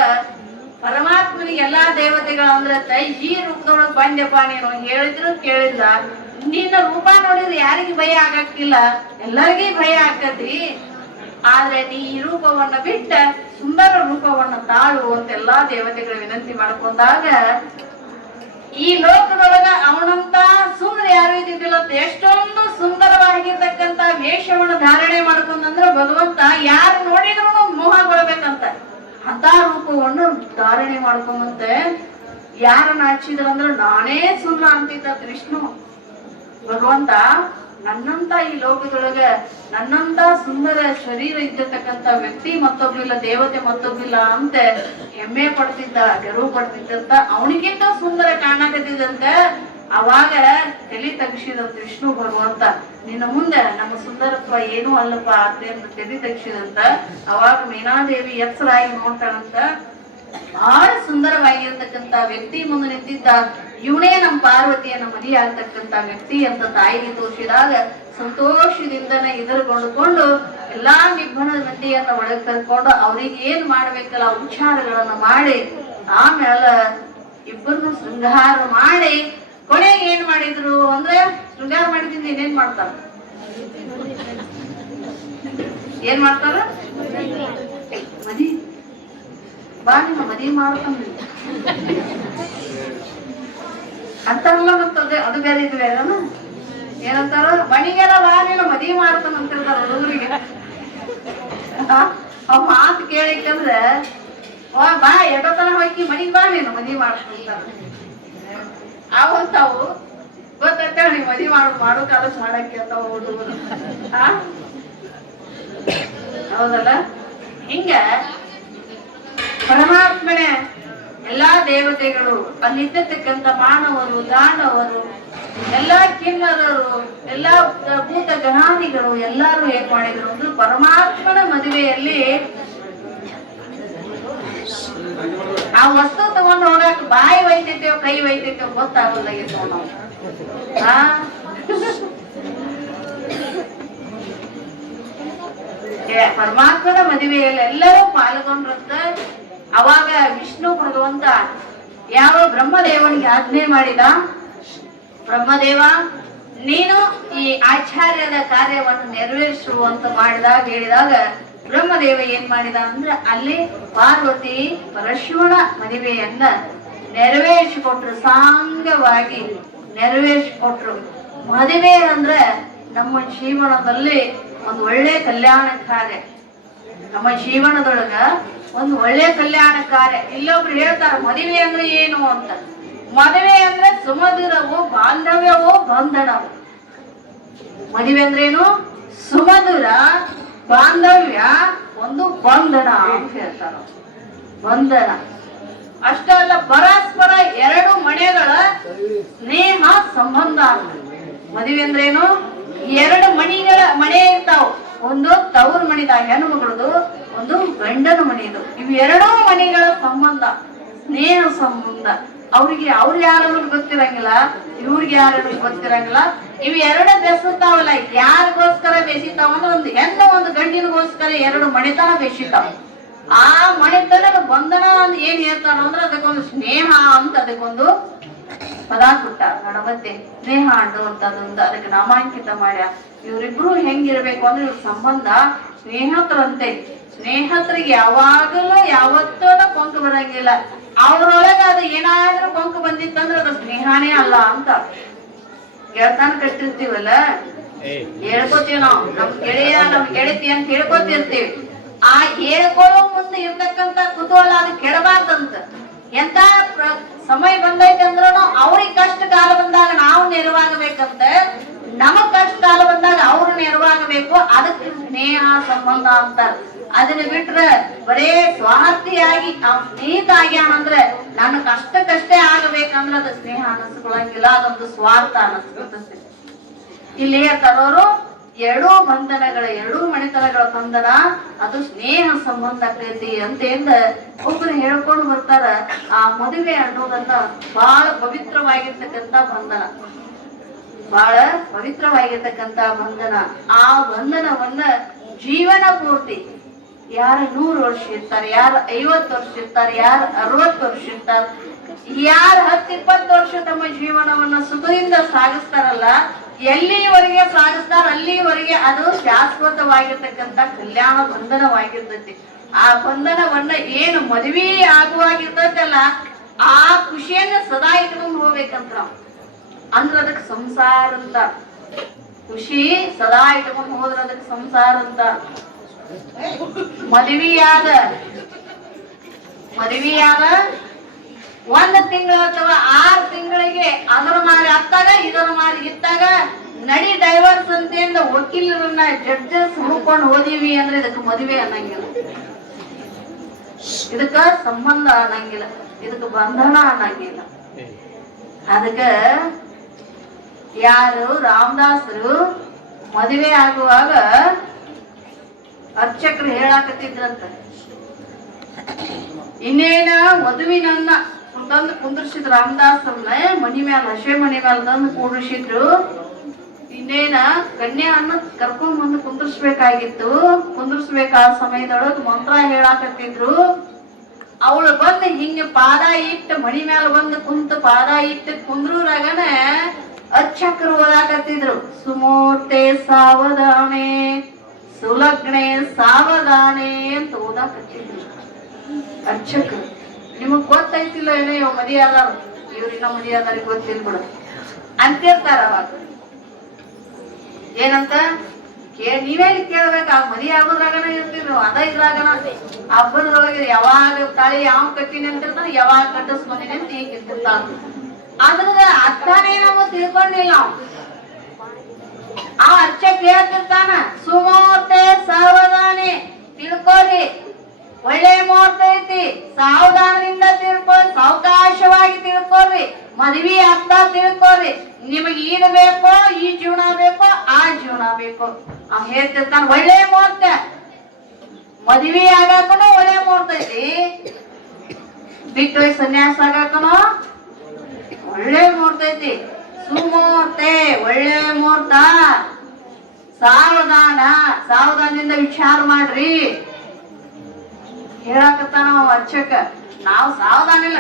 ಪರಮಾತ್ಮನಿಗೆ ಎಲ್ಲಾ ದೇವತೆಗಳು ಅಂದ್ರೆ ಈ ರೂಪದೊಳಗ್ ಬಂದೆಪ್ಪ, ನೀನು ಹೇಳಿದ್ರು ಕೇಳಿಲ್ಲ, ನಿನ್ನ ರೂಪ ನೋಡಿದ್ರೆ ಯಾರಿಗೂ ಭಯ ಆಗಕ್ಕಿಲ್ಲ, ಎಲ್ಲರಿಗೂ ಭಯ ಆಗತಿ. ಆದ್ರೆ ನೀ ಈ ರೂಪವನ್ನ ಬಿಟ್ಟ ಸುಂದರ ರೂಪವನ್ನ ತಾಳು ಅಂತ ಎಲ್ಲಾ ದೇವತೆಗಳು ವಿನಂತಿ ಮಾಡ್ಕೊಂಡಾಗ, ಈ ಲೋಕದೊಳಗ ಅವನಂತ ಸುಂದರ ಯಾರು ಇದ್ದಿದ್ದಿಲ್ಲ. ಎಷ್ಟೊಂದು ಸುಂದರವಾಗಿರ್ತಕ್ಕಂತ ವೇಷವನ್ನು ಧಾರಣೆ ಮಾಡ್ಕೊಂಡಂದ್ರ ಭಗವಂತ ಯಾರು ನೋಡಿದ್ರು ಮೋಹ ಬರಬೇಕಂತ ಅಂತ ರೂಪವನ್ನು ಧಾರಣೆ ಮಾಡ್ಕೊಂಬಂತೆ. ಯಾರನ್ನ ಹಚ್ಚಿದ್ರಂದ್ರ ನಾನೇ ಸುಂದರ ಅಂತಿದ್ದ ವಿಷ್ಣು. ಭಗವಂತ ನನ್ನಂತ ಈ ಲೋಕದೊಳಗ ನನ್ನಂತ ಸುಂದರ ಶರೀರ ಇದ್ದಿರ್ತಕ್ಕಂತ ವ್ಯಕ್ತಿ ಮತ್ತೊಬ್ಬಿಲ್ಲ, ದೇವತೆ ಮತ್ತೊಬ್ಬಿಲ್ಲ ಅಂತ ಹೆಮ್ಮೆ ಪಡ್ತಿದ್ದ, ಗೆರು ಪಡ್ತಿದ್ದಂತ, ಅವನಿಗಿಂತ ಸುಂದರ ಕಾಣಕತ್ತಿದ್ದಂತ. ಅವಾಗ ತಲೆ ತಗ್ಸಿದಂತ ವಿಷ್ಣು ಭಗವಂತ, ನಿನ್ನ ಮುಂದೆ ನಮ್ಮ ಸುಂದರತ್ವ ಏನೂ ಅಲ್ಲಪ್ಪ ಅಂತ ತಲೆ ತಗ್ಸಿದಂತ. ಅವಾಗ ಮೀನಾದೇವಿ ಎಚ್ಚರಾಗಿ ನೋಡ್ತಾಳಂತ, ಬಹಳ ಸುಂದರವಾಗಿರ್ತಕ್ಕಂತ ವ್ಯಕ್ತಿ ಮುಂದೆ ನಿಂತಿದ್ದ, ಇವನೇ ನಮ್ಮ ಪಾರ್ವತಿಯನ್ನ ಮದುವೆ ಆಗ್ತಕ್ಕಂತ ವ್ಯಕ್ತಿ ಅಂತ ತಾಯಿಗೆ ತೋರಿಸಿದಾಗ ಸಂತೋಷದಿಂದನ ಎದುರುಗೊಂಡುಕೊಂಡು ಎಲ್ಲಾ ನಿಬ್ಬಣ ಮಂದಿಯನ್ನ ಒಳಗೆ ಕರ್ಕೊಂಡು ಅವ್ರಿಗೆ ಏನ್ ಮಾಡ್ಬೇಕಲ್ಲ ಉಚ್ಚಾರಗಳನ್ನ ಮಾಡಿ, ಆಮೇಲೆ ಇಬ್ಬರನ್ನು ಶೃಂಗಾರ ಮಾಡಿ ಕೊನೆಗೆ ಏನ್ ಮಾಡಿದ್ರು ಅಂದ್ರೆ, ಶೃಂಗಾರ ಮಾಡಿದಿಂದ ಏನೇನ್ ಮಾಡ್ತಾರ, ಏನ್ ಮಾಡ್ತಾರ? ಮದಿ ಬಾ ನಿಮ್ಮ ಮದಿ ಮಾಡ್ಕೊಂಡ್ ಅಂತಾರಲ್ಲ. ಮತ್ತದೇ ಅದು ಬೇರೆ ಇದು ಬೇರೆ ಏನಂತಾರ, ಮಣಿಗೆಲ್ಲ ಬಾ ನೀನು ಮದಿ ಮಾಡ್ತಾನ ಅಂತಿರ್ತಾರ ಹುಡುಗರಿಗೆ. ಅವ್ ಮಾತು ಕೇಳಿಕಂದ್ರೆ ಬಾ ಎಡತನ ಹೋಗಿ ಮನಿಗ್ ಬಾ ನೀನು ಮದಿ ಮಾಡ್ಕೊಂತಾರ. ಅವಂತಾವು ಗೊತ್ತ ನೀ ಮದಿ ಮಾಡೋ ಕಾಲಸ್ ಮಾಡಕ್ಕೆ ಅಂತಾವ ಹುಡುಗರು. ಹೌದಲ್ಲ? ಹಿಂಗ ಪರಮಾತ್ಮನೇ ಎಲ್ಲಾ ದೇವತೆಗಳು, ಅಲ್ಲಿರ್ತಕ್ಕಂಥ ಮಾನವರು, ದಾನವರು, ಎಲ್ಲಾ ಕಿನ್ನರರು, ಎಲ್ಲಾ ಭೂತ ಗಣಾದಿಗಳು ಎಲ್ಲಾರು ಏನ್ ಮಾಡಿದ್ರು ಅಂದ್ರೆ ಪರಮಾತ್ಮನ ಮದುವೆಯಲ್ಲಿ ಆ ವಸ್ತು ತಗೊಂಡು ಹೋಗಕ್ ಬಾಯಿ ಒಯ್ತೈತೇವ್ ಕೈ ಒಯ್ತೈತೇವ್ ಗೊತ್ತಾಗಲ್ಲಾಗಿತ್ತು ನಾವು. ಪರಮಾತ್ಮನ ಮದುವೆಯಲ್ಲಿ ಎಲ್ಲರೂ ಪಾಲ್ಗೊಂಡ್ರಂತ. ಅವಾಗ ವಿಷ್ಣು ಭಗವಂತ ಯಾವ ಬ್ರಹ್ಮದೇವನಿಗೆ ಆಜ್ಞೆ ಮಾಡಿದ, ಬ್ರಹ್ಮದೇವ ನೀನು ಈ ಆಚಾರ್ಯದ ಕಾರ್ಯವನ್ನು ನೆರವೇರಿಸು ಅಂತ ಮಾಡಿದಾಗ ಹೇಳಿದಾಗ ಬ್ರಹ್ಮದೇವ ಏನ್ ಮಾಡಿದ ಅಂದ್ರೆ ಅಲ್ಲಿ ಪಾರ್ವತಿ ಪರಶಿವನ ಮದುವೆಯನ್ನ ನೆರವೇರಿಸಿಕೊಟ್ರು, ಸಾಂಗವಾಗಿ ನೆರವೇರಿಸಿಕೊಟ್ರು. ಮದುವೆ ಅಂದ್ರೆ ನಮ್ಮ ಜೀವನದಲ್ಲಿ ಒಂದು ಒಳ್ಳೆ ಕಲ್ಯಾಣ ಕಾರ್ಯ. ನಮ್ಮ ಜೀವನದೊಳಗ ಒಂದು ಒಳ್ಳೆ ಕಲ್ಯಾಣ ಕಾರ್ಯ. ಇಲ್ಲೊಬ್ರು ಹೇಳ್ತಾರ ಮದುವೆ ಅಂದ್ರೆ ಏನು ಅಂತ. ಮದುವೆ ಅಂದ್ರೆ ಸುಮಧುರವು, ಬಾಂಧವ್ಯವೋ, ಬಂಧನವು. ಮದುವೆ ಅಂದ್ರೇನು? ಸುಮಧುರ, ಬಾಂಧವ್ಯ, ಒಂದು ಬಂಧನ ಅಂತ ಹೇಳ್ತಾರ. ಬಂಧನ ಅಷ್ಟೇ ಅಲ್ಲ, ಪರಸ್ಪರ ಎರಡು ಮನೆಗಳ ಸ್ನೇಹ ಸಂಬಂಧ. ಮದುವೆ ಅಂದ್ರೇನು? ಎರಡು ಮನೆ ಇರ್ತಾವ. ಒಂದು ತವ್ರ ಮನಿದ ಹೆಣ್ಣು ಮಗಳದು, ಒಂದು ಗಂಡನ ಮನೆಯದು. ಇವು ಎರಡೂ ಮನೆಗಳ ಸಂಬಂಧ, ಸ್ನೇಹ ಸಂಬಂಧ. ಅವ್ರಿಗೆ ಅವ್ರು ಯಾರು ಗೊತ್ತಿರಂಗಿಲ್ಲ, ಇವ್ರಿಗೆ ಯಾರು ಗೊತ್ತಿರಂಗಿಲ್ಲ. ಇವು ಎರಡು ಬೆಸುತ್ತಾವಲ್ಲ, ಯಾರಿಗೋಸ್ಕರ ಬೆಸಿತಾವಂದ್ರೆ ಒಂದು ಹೆಣ್ಣು ಒಂದು ಗಂಡಿನಗೋಸ್ಕರ ಎರಡು ಮನೆತನ ಬೆಸಿತಾವ. ಆ ಮನೆತನದ ಬಂಧನ ಅಂತ ಏನ್ ಹೇಳ್ತಾರ ಅಂದ್ರೆ ಅದಕ್ಕೊಂದು ಸ್ನೇಹ ಅಂತ ಅದಕ್ಕೊಂದು ಪದ ಕೊಟ್ಟ ನಡಮತ್ತೆ ಸ್ನೇಹ ಅಂಡು ಅಂತದೊಂದು ಅದಕ್ಕೆ ನಾಮಾಂಕಿತ ಮಾಡ್ಯ. ಇವರಿಬ್ರು ಹೆಂಗಿರ್ಬೇಕು ಅಂದ್ರೆ ಇವ್ರ ಸಂಬಂಧ ಸ್ನೇಹಿತರಂತೆ. ಸ್ನೇಹಿತರಿಗೆ ಯಾವಾಗಲೂ ಯಾವತ್ತೂ ಕೊಂಕು ಬರಂಗಿಲ್ಲ. ಅವ್ರೊಳಗ ಅದು ಏನಾದ್ರೂ ಕೊಂಕು ಬಂದಿತ್ತಂದ್ರ ಅದು ಸ್ನೇಹನೇ ಅಲ್ಲ ಅಂತ ಗೆಳತಾನ ಕಟ್ಟಿರ್ತೀವಲ್ಲ, ಹೇಳ್ಕೊತೀವಿ ನಾವು. ನಮ್ ಗೆಳೆಯ ನಮ್ ಗೆಳತಿ ಅಂತ ಹೇಳ್ಕೊತಿರ್ತೀವಿ. ಆ ಹೇಳ್ಕೊಳ್ಳೋ ಮುಂದೆ ಇರ್ತಕ್ಕಂತ ಕುತೂಹಲ ಅದು ಕೆಡಬಾರ್ದಂತ. ಎಂತ ಸಮಯ ಬಂದೈತೆ ಅಂದ್ರೂ ಅವ್ರಿಗೆ ಕಷ್ಟ ಕಾಲ ಬಂದಾಗ ನಾವು ನೆರವಾಗಬೇಕಂತ, ನಮಗ್ ಕಷ್ಟ ಕಾಲ ಬಂದಾಗ ಅವ್ರು ನೆರವಾಗಬೇಕು. ಅದಕ್ಕೆ ಸ್ನೇಹ ಸಂಬಂಧ ಅಂತ. ಅದನ್ನ ಬಿಟ್ರೆ ಬರೇ ಸ್ವಾರ್ಥಿಯಾಗಿ ಸ್ನೇಹಿತ ಆಗ್ಯಾನಂದ್ರೆ ನನ್ನ ಕಷ್ಟಕ್ಕಷ್ಟೇ ಆಗಬೇಕಂದ್ರೆ ಅದು ಸ್ನೇಹ ಅನ್ನಿಸ್ಕೊಳಂಗಿಲ್ಲ, ಅದೊಂದು ಸ್ವಾರ್ಥ ಅನ್ನಿಸ್ಕೊತೈತಿ. ಇಲ್ಲಿ ತರೋರು ಎರಡೂ ಬಂಧನಗಳ, ಎರಡೂ ಮಣಿತನಗಳ ಬಂಧನ ಅದು ಸ್ನೇಹ ಸಂಬಂಧ ಆಗ್ತೈತಿ ಅಂತೇಂದ ಒಬ್ರು ಹೇಳ್ಕೊಂಡು ಬರ್ತಾರ. ಆ ಮದುವೆ ಅನ್ನೋದನ್ನ ಬಹಳ ಪವಿತ್ರವಾಗಿರ್ತಕ್ಕಂತ ಬಂಧನ, ಬಹಳ ಪವಿತ್ರವಾಗಿರ್ತಕ್ಕಂತ ಬಂಧನ. ಆ ಬಂಧನವನ್ನ ಜೀವನ ಪೂರ್ತಿ ಯಾರು 100 ವರ್ಷ ಇರ್ತಾರೆ, ಯಾರು 50 ವರ್ಷ ಇರ್ತಾರೆ, ಯಾರು 60 ವರ್ಷ ಇರ್ತಾರೆ, ಯಾರು 10-20 ವರ್ಷ ತಮ್ಮ ಜೀವನವನ್ನ ಸುಖದಿಂದ ಸಾಗಿಸ್ತಾರಲ್ಲ, ಎಲ್ಲಿವರೆಗೆ ಸಾಗಿಸ್ತಾರ ಅಲ್ಲಿವರೆಗೆ ಅದು ಶಾಶ್ವತವಾಗಿರ್ತಕ್ಕಂಥ ಕಲ್ಯಾಣ ಬಂಧನವಾಗಿರ್ತೈತಿ. ಆ ಬಂಧನವನ್ನ ಏನು ಮದುವೆ ಆಗುವಾಗಿರ್ತೈತಲ್ಲ, ಆ ಖುಷಿಯನ್ನ ಸದಾ ಇಟ್ಕೊಂಡು ಹೋಗ್ಬೇಕಂತ ನಾವು. ಅಂದ್ರ ಅದಕ್ಕೆ ಸಂಸಾರ ಅಂತ. ಖುಷಿ ಸದಾ ಇಟ್ಕೊಂಡು ಹೋದ್ರ ಅದಕ್ಕೆ ಸಂಸಾರ ಅಂತ. ಮದುವೆಯಾದ 1 ತಿಂಗಳು ಅಥವಾ 6 ತಿಂಗಳಿಗೆ ಅದರ ಮಾರಿ ಹತ್ತಾಗ ಇದರ ಮಾರಿ ಇತ್ತಾಗ ನಡಿ ಡೈವರ್ಸ್ ಅಂತ ವಕೀಲರನ್ನ ಜಡ್ಜಸ್ ಹುಡ್ಕೊಂಡು ಹೋದಿವಿ ಅಂದ್ರೆ ಇದಕ್ಕೆ ಮದುವೆ ಅನ್ನಂಗಿಲ್ಲ, ಇದಕ್ಕ ಸಂಬಂಧ ಅನ್ನಂಗಿಲ್ಲ, ಇದಕ್ಕೆ ಬಂಧನ ಅನ್ನಂಗಿಲ್ಲ. ಅದಕ್ಕ ಯಾರು ರಾಮದಾಸರು ಮದುವೆ ಆಗುವಾಗ ಅರ್ಚಕರು ಹೇಳಾಕತ್ತಿದ್ರಂತ, ಇನ್ನೇನ ಮದುವಿನನ್ನ ತಂದು ಕುಂದ್ರಿಸಿದ್ರು. ರಾಮದಾಸರನ್ನ ಮನಿ ಮ್ಯಾಲ, ಹಸೆ ಮನಿ ಮ್ಯಾಲ ತಂದು ಕೂಡಿಸಿದ್ರು. ಇನ್ನೇನ ಕನ್ಯಾನ್ನ ಕರ್ಕೊಂಡ್ ಬಂದು ಕುಂದ್ರಿಸ್ಬೇಕಾಗಿತ್ತು. ಕುಂದ್ರಿಸ್ಬೇಕಾದ ಸಮಯದೊಳಗ ಮಂತ್ರ ಹೇಳಾಕತ್ತಿದ್ರು. ಅವಳು ಬಂದು ಹಿಂಗ ಪಾದ ಇಟ್ಟು ಮನಿ ಮ್ಯಾಲ ಬಂದು ಕುಂತು ಪಾದ ಇಟ್ಟು ಕುಂದ್ರೂರಾಗನ ಅರ್ಚಕರು ಓದಾಕತ್ತಿದ್ರು. ಸುಮೂರ್ತೆ ಸಾವಧಾನೆ ಸುಲಗ್ನೆ ಸಾವಧಾನೆ ಅಂತ ಓದಾಕತ್ತಿದ್ರು ಅರ್ಚಕರು. ನಿಮಗ್ ಗೊತ್ತೈತಿಲ್ಲ ಏನೋ ಇವ್ ಮದಿ ಅದಾರ, ಇವ್ರಿನ ಮದಿ ಅದಾರಿಗೆ ಗೊತ್ತಿಲ್ಲ ಬಿಡ ಅಂತಿರ್ತಾರ. ಅವಾಗ ಏನಂತ ನೀವೇಲಿ ಕೇಳ್ಬೇಕ, ಆ ಮದಿ ಆಗೋದ್ರಾಗನ ಇರ್ತಿದ್ರು, ಅದ ಇದ್ರಾಗನ ಹಬ್ಬದೊಳಗೆ ಯಾವಾಗ ತಾಳಿ ಯಾವ ಕಟ್ಟಿನಿ ಅಂತಿರ್ತಾನ, ಯಾವಾಗ ಕಟ್ಟಿಸ್ಕೊಂಡಿನಿ ಅಂತ ಈಗ ಇರ್ತಿರ್ತಾರ. ಅದ್ರದ ಅರ್ಥನೇ ನಾವು ತಿಳ್ಕೊಂಡಿಲ್ಲ. ಆ ಅರ್ಚಕ ಹೇಳ್ತಿರ್ತಾನ, ಸುಮೂರ್ತೆ ಸಾವಧಾನಿ ತಿಳ್ಕೊರಿ, ಒಳ್ಳೆ ಮುಹೂರ್ತ ಐತಿ, ಸಾವಧಾನದಿಂದ ತಿಳ್ಕೊರಿ, ಸಾವಕಾಶವಾಗಿ ತಿಳ್ಕೊರಿ, ಮದ್ವಿ ಅರ್ಥ ತಿಳ್ಕೊರಿ, ನಿಮಗ್ ಈಗ ಬೇಕೋ ಈ ಜೀವನ ಬೇಕೋ ಆ ಜೀವನ ಬೇಕೋ. ಅವ್ ಹೇಳ್ತಿರ್ತಾನ ಒಳ್ಳೆ ಮುಹೂರ್ತ, ಮದ್ವಿ ಆಗಾಕನು ಒಳ್ಳೆ ಮುಹೂರ್ತ ಐತಿ, ಬಿಟ್ಟು ಸನ್ಯಾಸ ಆಗಾಕನು ಒಳ್ಳೆ ಮುಹೂರ್ತ ಐತಿ. ಸುಮೂರ್ತೆ ಒಳ್ಳೆ ಮುಹೂರ್ತ, ಸಾವಧಾನದಿಂದ ವಿಚಾರ ಮಾಡ್ರಿ ಹೇಳಕತ್ತಾನ ಅರ್ಚಕ. ನಾವು ಸಾವಧಾನ ಇಲ್ಲ,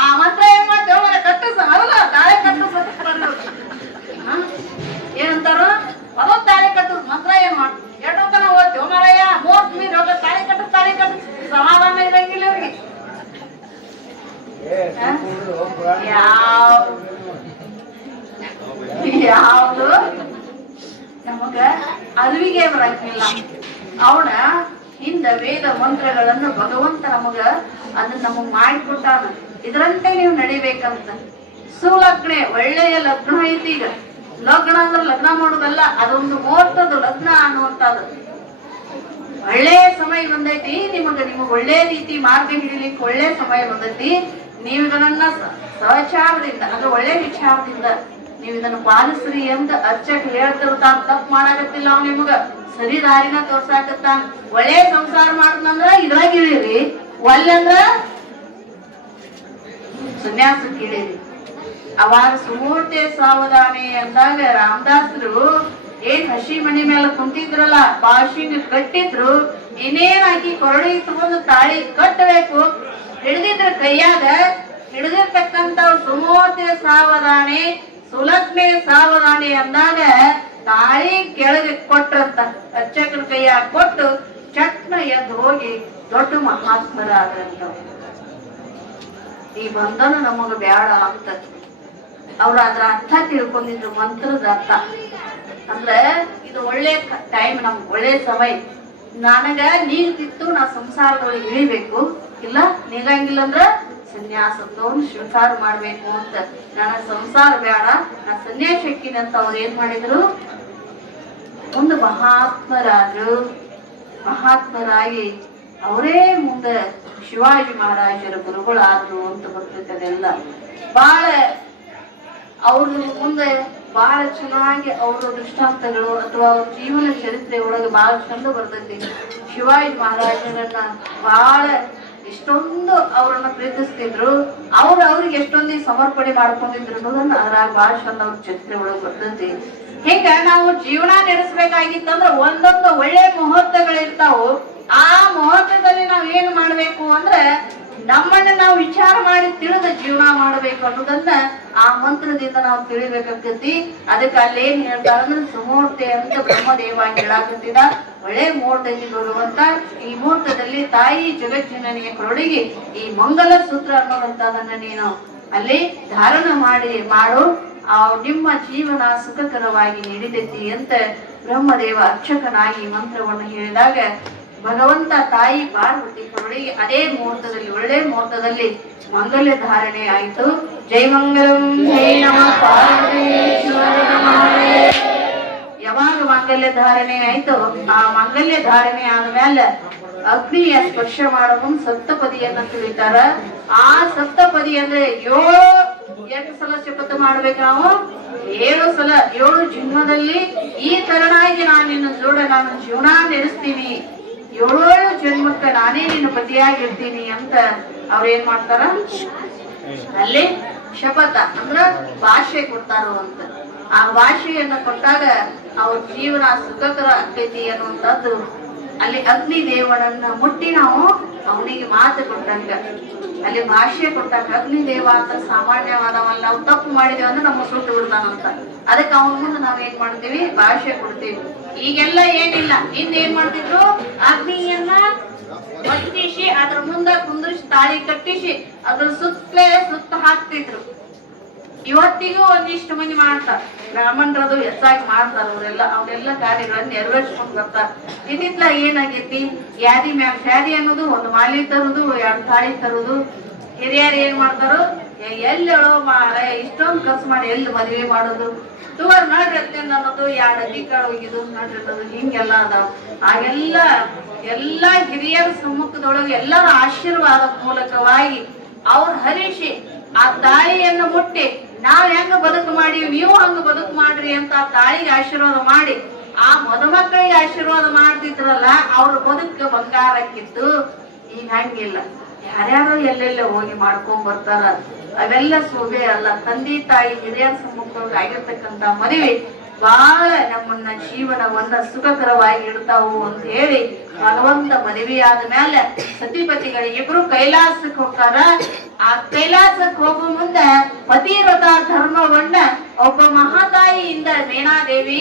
ಆ ಮಂತ್ರ ಏನ್ ಮಾಡ್ತೇವೆ ಕಟ್ಟಿಸ ಅಲ್ಲ ತಾಳೆ ಕಟ್ಟಿಸ ಏನಂತಾರ, ಅದೊಂದು ತಾಳೆ ಕಟ್ಟಿಸ್ ಮಂತ್ರ ಏನ್ ಮಾಡ ಎರಡಕ್ಕ ನಾವು ಓದ್ತೇವೆ ಮರಯ್ಯ. ಮೂವತ್ ಮೀರಿ ಹೋಗ ತಾಳಿ ಕಟ್ಟಿಸ್ ಸಮಾಧಾನ ಇರಂಗಿಲ್ಲ ಅವ್ರಿಗೆ. ಯಾವ್ದು ನಮಗ ಅರಿವಿಗೆ ಬರಂಗಿಲ್ಲ. ಅವನ ಹಿಂದ ವೇದ ಮಂತ್ರಗಳನ್ನು ಭಗವಂತ ನಮಗ ಅದನ್ನ ನಮಗ್ ಮಾಡಿಕೊಟ್ಟಾನ, ಇದರಂತೆ ನೀವು ನಡಿಬೇಕಂತ. ಸುಲಗ್ನೆ ಒಳ್ಳೆಯ ಲಗ್ನ ಐತಿ. ಈಗ ಲಗ್ನ ಅಂದ್ರೆ ಲಗ್ನ ಮಾಡೋದಲ್ಲ, ಅದೊಂದು ಮುಹೂರ್ತದ ಲಗ್ನ ಅನ್ನುವಂಥದ್ದು. ಒಳ್ಳೆಯ ಸಮಯ ಬಂದೈತಿ ನಿಮಗ್ ಒಳ್ಳೆ ರೀತಿ ಮಾರ್ಗ ಹಿಡಿಲಿಕ್ಕೆ ಒಳ್ಳೆ ಸಮಯ ಬಂದೈತಿ. ನೀವು ಇದನ್ನ ಸಹಚಾರದಿಂದ ಅಂದ್ರೆ ಒಳ್ಳೆ ವಿಚಾರದಿಂದ ನೀವು ಇದನ್ನ ಪಾಲಿಸ್ರಿ ಅಂತ ಅರ್ಚಕ ಹೇಳ್ತಿರ್ತಾನ. ತಪ್ಪು ಮಾಡಾಕತ್ತಿಲ್ಲ ಅವ್ ನಿಮಗ ಸರಿ ದಾರಿನ ತೋರ್ಸಾಕತ್ತಾನ. ಒಳ್ಳೆ ಸಂಸಾರ ಮಾಡ್ತಂದ್ರ ಇದ್ರಾಗ ಇಳಿರಿ, ಒಲ್ಲಂದ್ರ ಸನ್ಯಾಸಕ್ಕೆ ಇಳಿರಿ. ಅವಾಗ ಸುಮೂರ್ತೆ ಸಾವಧಾನೆ ಅಂದಾಗ ರಾಮದಾಸರು ಏನ್ ಹಸಿ ಮಣಿ ಮೇಲೆ ಕುಂತಿದ್ರಲ್ಲ, ಬಾಶಿಂಗ್ ಕಟ್ಟಿದ್ರು, ಇನ್ನೇನ್ ಹಾಕಿ ಕೊರಡಿ ತಗೊಂಡು ತಾಳಿ ಕಟ್ಟಬೇಕು. ಹಿಡಿದಿದ್ರ ಕೈಯಾಗ ಹಿಡಿದಿರ್ತಕ್ಕಂತ ಸುಮೂರ್ತೆ ಸಾವಧಾನೆ ಸುಲಗ್ನೆ ಸಾವಧಾನೆ ಅಂದಾಗ ತಾಳಿ ಕೆಳಗೆ ಕೊಟ್ಟಂತ ಅರ್ಚಕರ ಕೈಯಾಗ ಕೊಟ್ಟು ಚಕ್ ತಕ್ಷಣ ಎದ್ದು ಹೋಗಿ ದೊಡ್ಡ ಮಹಾತ್ಮರಾದ್ರಂತವ್ರು. ಈ ಬಂಧನ ನಮಗ ಬ್ಯಾಡ ಅಂತ ಅವ್ರ ಅದ್ರ ಅರ್ಥ ತಿಳ್ಕೊಂಡಿದ್ರು. ಮಂತ್ರದ ಅರ್ಥ ಅಂದ್ರೆ ಇದು ಒಳ್ಳೆ ಟೈಮ್, ನಮ್ಗೆ ಒಳ್ಳೆ ಸಮಯ. ನನಗ ನೀಗ್ತಿತ್ತು, ನಾ ಸಂಸಾರದೊಳಗೆ ಇಳಿಬೇಕು, ಇಲ್ಲ ನೀಗಂಗಿಲ್ಲ ಅಂದ್ರ ಸನ್ಯಾಸತ್ವವನ್ನು ಸ್ವೀಕಾರ ಮಾಡ್ಬೇಕು ಅಂತ. ನನ್ನ ಸಂಸಾರ ಬೇಡ, ನಾ ಸನ್ಯಾಸ ಹಾಕಿನಿ ಅಂತ ಅವ್ರು ಏನ್ ಮಾಡಿದ್ರು, ಮುಂದೆ ಮಹಾತ್ಮರಾಗಿ ಅವರೇ ಮುಂದೆ ಶಿವಾಜಿ ಮಹಾರಾಜರ ಗುರುಗಳಾದ್ರು ಅಂತ ಬರ್ತದೆಲ್ಲ. ಬಾಳ ಅವ್ರ ಮುಂದೆ ಬಹಳ ಚೆನ್ನಾಗಿ ಅವರ ದೃಷ್ಟಾಂತಗಳು ಅಥವಾ ಅವ್ರ ಜೀವನ ಚರಿತ್ರೆ ಒಳಗೆ ಬಹಳ ಚಂದ ಬರ್ತೈತಿ. ಶಿವಾಜಿ ಮಹಾರಾಜರನ್ನ ಬಹಳ ಎಷ್ಟೊಂದು ಅವ್ರನ್ನ ಪ್ರೀತಿಸ್ತಿದ್ರು, ಅವ್ರಿಗೆ ಎಷ್ಟೊಂದು ಸಮರ್ಪಣೆ ಮಾಡ್ಕೊಂಡಿದ್ರು ಅನ್ನೋದನ್ನ ಅದ್ರಾಗ ಬಹಳ ಚಂದ ಅವ್ರ ಚರಿತ್ರೆ ಒಳಗೆ ಬರ್ತೈತಿ. ಹಿಂಗ ನಾವು ಜೀವನ ನಡೆಸಬೇಕಾಗಿತ್ತಂದ್ರ ಒಂದೊಂದು ಒಳ್ಳೆ ಮುಹೂರ್ತಗಳಿರ್ತಾವು. ಆ ಮುಹೂರ್ತದಲ್ಲಿ ನಾವ್ ಏನ್ ಮಾಡ್ಬೇಕು ಅಂದ್ರೆ ನಮ್ಮನ್ನ ನಾವು ವಿಚಾರ ಮಾಡಿ ತಿಳಿದ ಜೀವನ ಮಾಡ್ಬೇಕು ಅನ್ನೋದನ್ನ ಆ ಮಂತ್ರದಿಂದ ನಾವು ತಿಳಿಬೇಕಾಗ್ತೈತಿ. ಅದಕ್ಕೆ ಅಲ್ಲೇನ್ ಹೇಳ್ತಾರ ಅಂದ್ರೆ ಸುಮೂರ್ತೆ ಅಂತ ಬ್ರಹ್ಮದೇವ ಹೇಳಾಕತ್ತಿದ. ಒಳ್ಳೆ ಮುಹೂರ್ತದಲ್ಲಿ ಬರುವಂತ ಈ ಮುಹೂರ್ತದಲ್ಲಿ ತಾಯಿ ಜಗಜ್ಜನನಿಗೆ ಕೊರಳಿಗೆ ಈ ಮಂಗಲ ಸೂತ್ರ ಅನ್ನೋದಂತದನ್ನ ನೀನು ಅಲ್ಲಿ ಧಾರಣ ಮಾಡು, ನಿಮ್ಮ ಜೀವನ ಸುಖಕರವಾಗಿ ನಡೀತೈತಿ ಅಂತ ಬ್ರಹ್ಮದೇವ ಅರ್ಚಕನಾಗಿ ಮಂತ್ರವನ್ನು ಹೇಳಿದಾಗ ಭಗವಂತ ತಾಯಿ ಪಾರ್ವತಿ ಕೊರಳಿಗೆ ಅದೇ ಮುಹೂರ್ತದಲ್ಲಿ ಒಳ್ಳೆ ಮುಹೂರ್ತದಲ್ಲಿ ಮಂಗಲ್ಯ ಧಾರಣೆ ಆಯ್ತು. ಜೈ ಮಂಗಲಂ ಜೈ ನಮಃ ಪಾರ್ವತೀಶ್ವರ ನಮಃ. ಯಾವಾಗ ಮಾಂಗಲ್ಯ ಧಾರಣೆ ಆಯ್ತು, ಆ ಮಾಂಗಲ್ಯ ಧಾರಣೆ ಆದ್ಮೇಲೆ ಅಗ್ನಿಯ ಸ್ಪರ್ಶ ಮಾಡೋ ಸಪ್ತಪದಿಯನ್ನ ತಿಳಿತಾರ. ಆ ಸಪ್ತಪದಿ ಅಂದ್ರೆ 8 ಸಲ ಶಪಥ ಮಾಡ್ಬೇಕು ನಾವು. 7 ಸಲ 7 ಜನ್ಮದಲ್ಲಿ ಈ ತರನಾಗಿ ನಾನು ಜೀವನ ನಡೆಸ್ತೀನಿ, 7 ಜನ್ಮಕ್ಕೆ ನಾನೇ ನಿನ್ನ ಪತಿಯಾಗಿರ್ತೀನಿ ಅಂತ ಅವ್ರೇನ್ ಮಾಡ್ತಾರ, ಅಲ್ಲಿ ಶಪಥ ಅಂದ್ರ ಭಾಷೆ ಕೊಡ್ತಾರೋ ಅಂತ. ಆ ಭಾಷೆಯನ್ನ ಕೊಟ್ಟಾಗ ಅವ್ರ ಜೀವನ ಸುಖಕರ ಆಗ್ತೈತಿ ಅನ್ನುವಂಥದ್ದು. ಅಲ್ಲಿ ಅಗ್ನಿ ದೇವನನ್ನ ಮುಟ್ಟಿ ನಾವು ಅವನಿಗೆ ಮಾತು ಕೊಟ್ಟಂಗ, ಅಲ್ಲಿ ಭಾಷೆ ಕೊಟ್ಟಾಗ ಅಗ್ನಿ ದೇವ ಅಂತ ಸಾಮಾನ್ಯವಾದವಲ್ಲ. ನಾವು ತಪ್ಪು ಮಾಡಿದೇವ ಅಂದ್ರೆ ನಮ್ಮ ಸುಟ್ಟು ಬಿಡ್ತಾನಂತ. ಅದಕ್ಕೆ ಅವನ ಮುಂದೆ ನಾವ್ ಏನ್ ಮಾಡ್ತೀವಿ, ಭಾಷೆ ಕೊಡ್ತೀವಿ. ಈಗೆಲ್ಲ ಏನಿಲ್ಲ, ಏನ್ ಮಾಡ್ತಿದ್ರು, ಅಗ್ನಿಯನ್ನ ಹೊತ್ತಿಸಿ ಅದ್ರ ಮುಂದೆ ಕುಂದ್ರಿಸಿ ತಾಳಿ ಕಟ್ಟಿಸಿ ಅದ್ರ ಸುತ್ತ ಹಾಕ್ತಿದ್ರು. ಇವತ್ತಿಗೂ ಒಂದಿಷ್ಟು ಮಂದಿ ಮಾಡ್ತಾರ, ಬ್ರಾಹ್ಮಣರದು ಹೆಚ್ಚಾಗಿ ಮಾಡ್ತಾರ. ಅವರೆಲ್ಲ ಕಾರ್ಯಗಳನ್ನ ನೆರವೇರಿಸ್ಕೊಂಡ್ ಬರ್ತಾರ. ಇದಿತ್ಲ ಏನಾಗೈತಿ, ಯಾದಿ ಮ್ಯಾಲ ಶಾದಿ ಅನ್ನೋದು, ಒಂದು ಮಾಲಿ ತರುದು, 2 ತಾಳಿ ತರುದು. ಹಿರಿಯರು ಏನ್ ಮಾಡ್ತಾರೋ, ಎಲ್ಲಿ ಹೇಳೋ ಮಾರ ಇಷ್ಟೊಂದು ಖರ್ಚು ಮಾಡಿ ಎಲ್ಲಿ ಮದುವೆ ಮಾಡೋದು, ತುವರ್ ನಡ್ರಿ ಅನ್ನೋದು, 2 ಅಕ್ಕಿ ಕಾಳು ಒಗಿದು ನಡ್ರಿ ಅನ್ನೋದು, ಹಿಂಗೆಲ್ಲ ಅದಾವ. ಎಲ್ಲಾ ಹಿರಿಯರ ಸಮ್ಮುಖದೊಳಗೆ ಎಲ್ಲರ ಆಶೀರ್ವಾದ ಮೂಲಕವಾಗಿ ಅವ್ರ ಹರಿಸಿ ಆ ತಾಯಿಯನ್ನು ಮುಟ್ಟಿ ನಾವ್ ಹೆಂಗ ಬದುಕು ಮಾಡೀವಿ, ನೀವು ಹಂಗ ಬದುಕು ಮಾಡ್ರಿ ಅಂತ ಆ ತಾಯಿಗೆ ಆಶೀರ್ವಾದ ಮಾಡಿ ಆ ಮದುಮಕ್ಕಳಿಗೆ ಆಶೀರ್ವಾದ ಮಾಡ್ತಿದ್ರಲ್ಲ, ಅವ್ರ ಬದುಕ ಬಂಗಾರಕ್ಕಿತ್ತು. ಈಗ ಹಂಗಿಲ್ಲ, ಯಾರ್ಯಾರು ಎಲ್ಲೆಲ್ಲ ಹೋಗಿ ಮಾಡ್ಕೊಂಡ್ ಬರ್ತಾರ. ಅವೆಲ್ಲ ಶೋಭೆ ಅಲ್ಲ. ತಂದೆ ತಾಯಿ ಹಿರಿಯರ ಸಮ್ಮುಖದೊಳಗೆ ಆಗಿರ್ತಕ್ಕಂತ ಮದುವೆ ಬಹಳ ನಮ್ಮನ್ನ ಜೀವನವನ್ನ ಸುಖಕರವಾಗಿ ಇಡ್ತಾವು ಅಂತ ಹೇಳಿ ಭಗವಂತ ಮದುವೆಯಾದ ಮೇಲೆ ಸತಿಪತಿಗಳು ಇಬ್ರು ಕೈಲಾಸಕ್ಕೆ ಹೋಗ್ತಾರ. ಆ ಕೈಲಾಸಕ್ಕೆ ಹೋಗೋ ಮುಂದೆ ಪತಿವ್ರತ ಧರ್ಮವನ್ನ ಒಬ್ಬ ಮಹಾತಾಯಿಯಿಂದ ಮೇಣಾದೇವಿ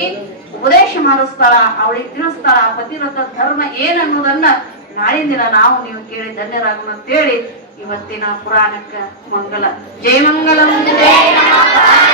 ಉಪದೇಶ ಮಾಡಿಸ್ತಾಳ, ಅವಳಿಗೆ ತಿಳಿಸ್ತಾಳ. ಪತಿವ್ರತ ಧರ್ಮ ಏನನ್ನೋದನ್ನ ನಾಳಿನ ದಿನ ನಾವು ನೀವು ಕೇಳಿ ಧನ್ಯರಾಗೋಣ ಅಂತೇಳಿ ಇವತ್ತಿನ ಪುರಾಣಕ್ಕ ಮಂಗಲ. ಜೈ ಮಂಗಲಂ ಜೈ ನಮಃ.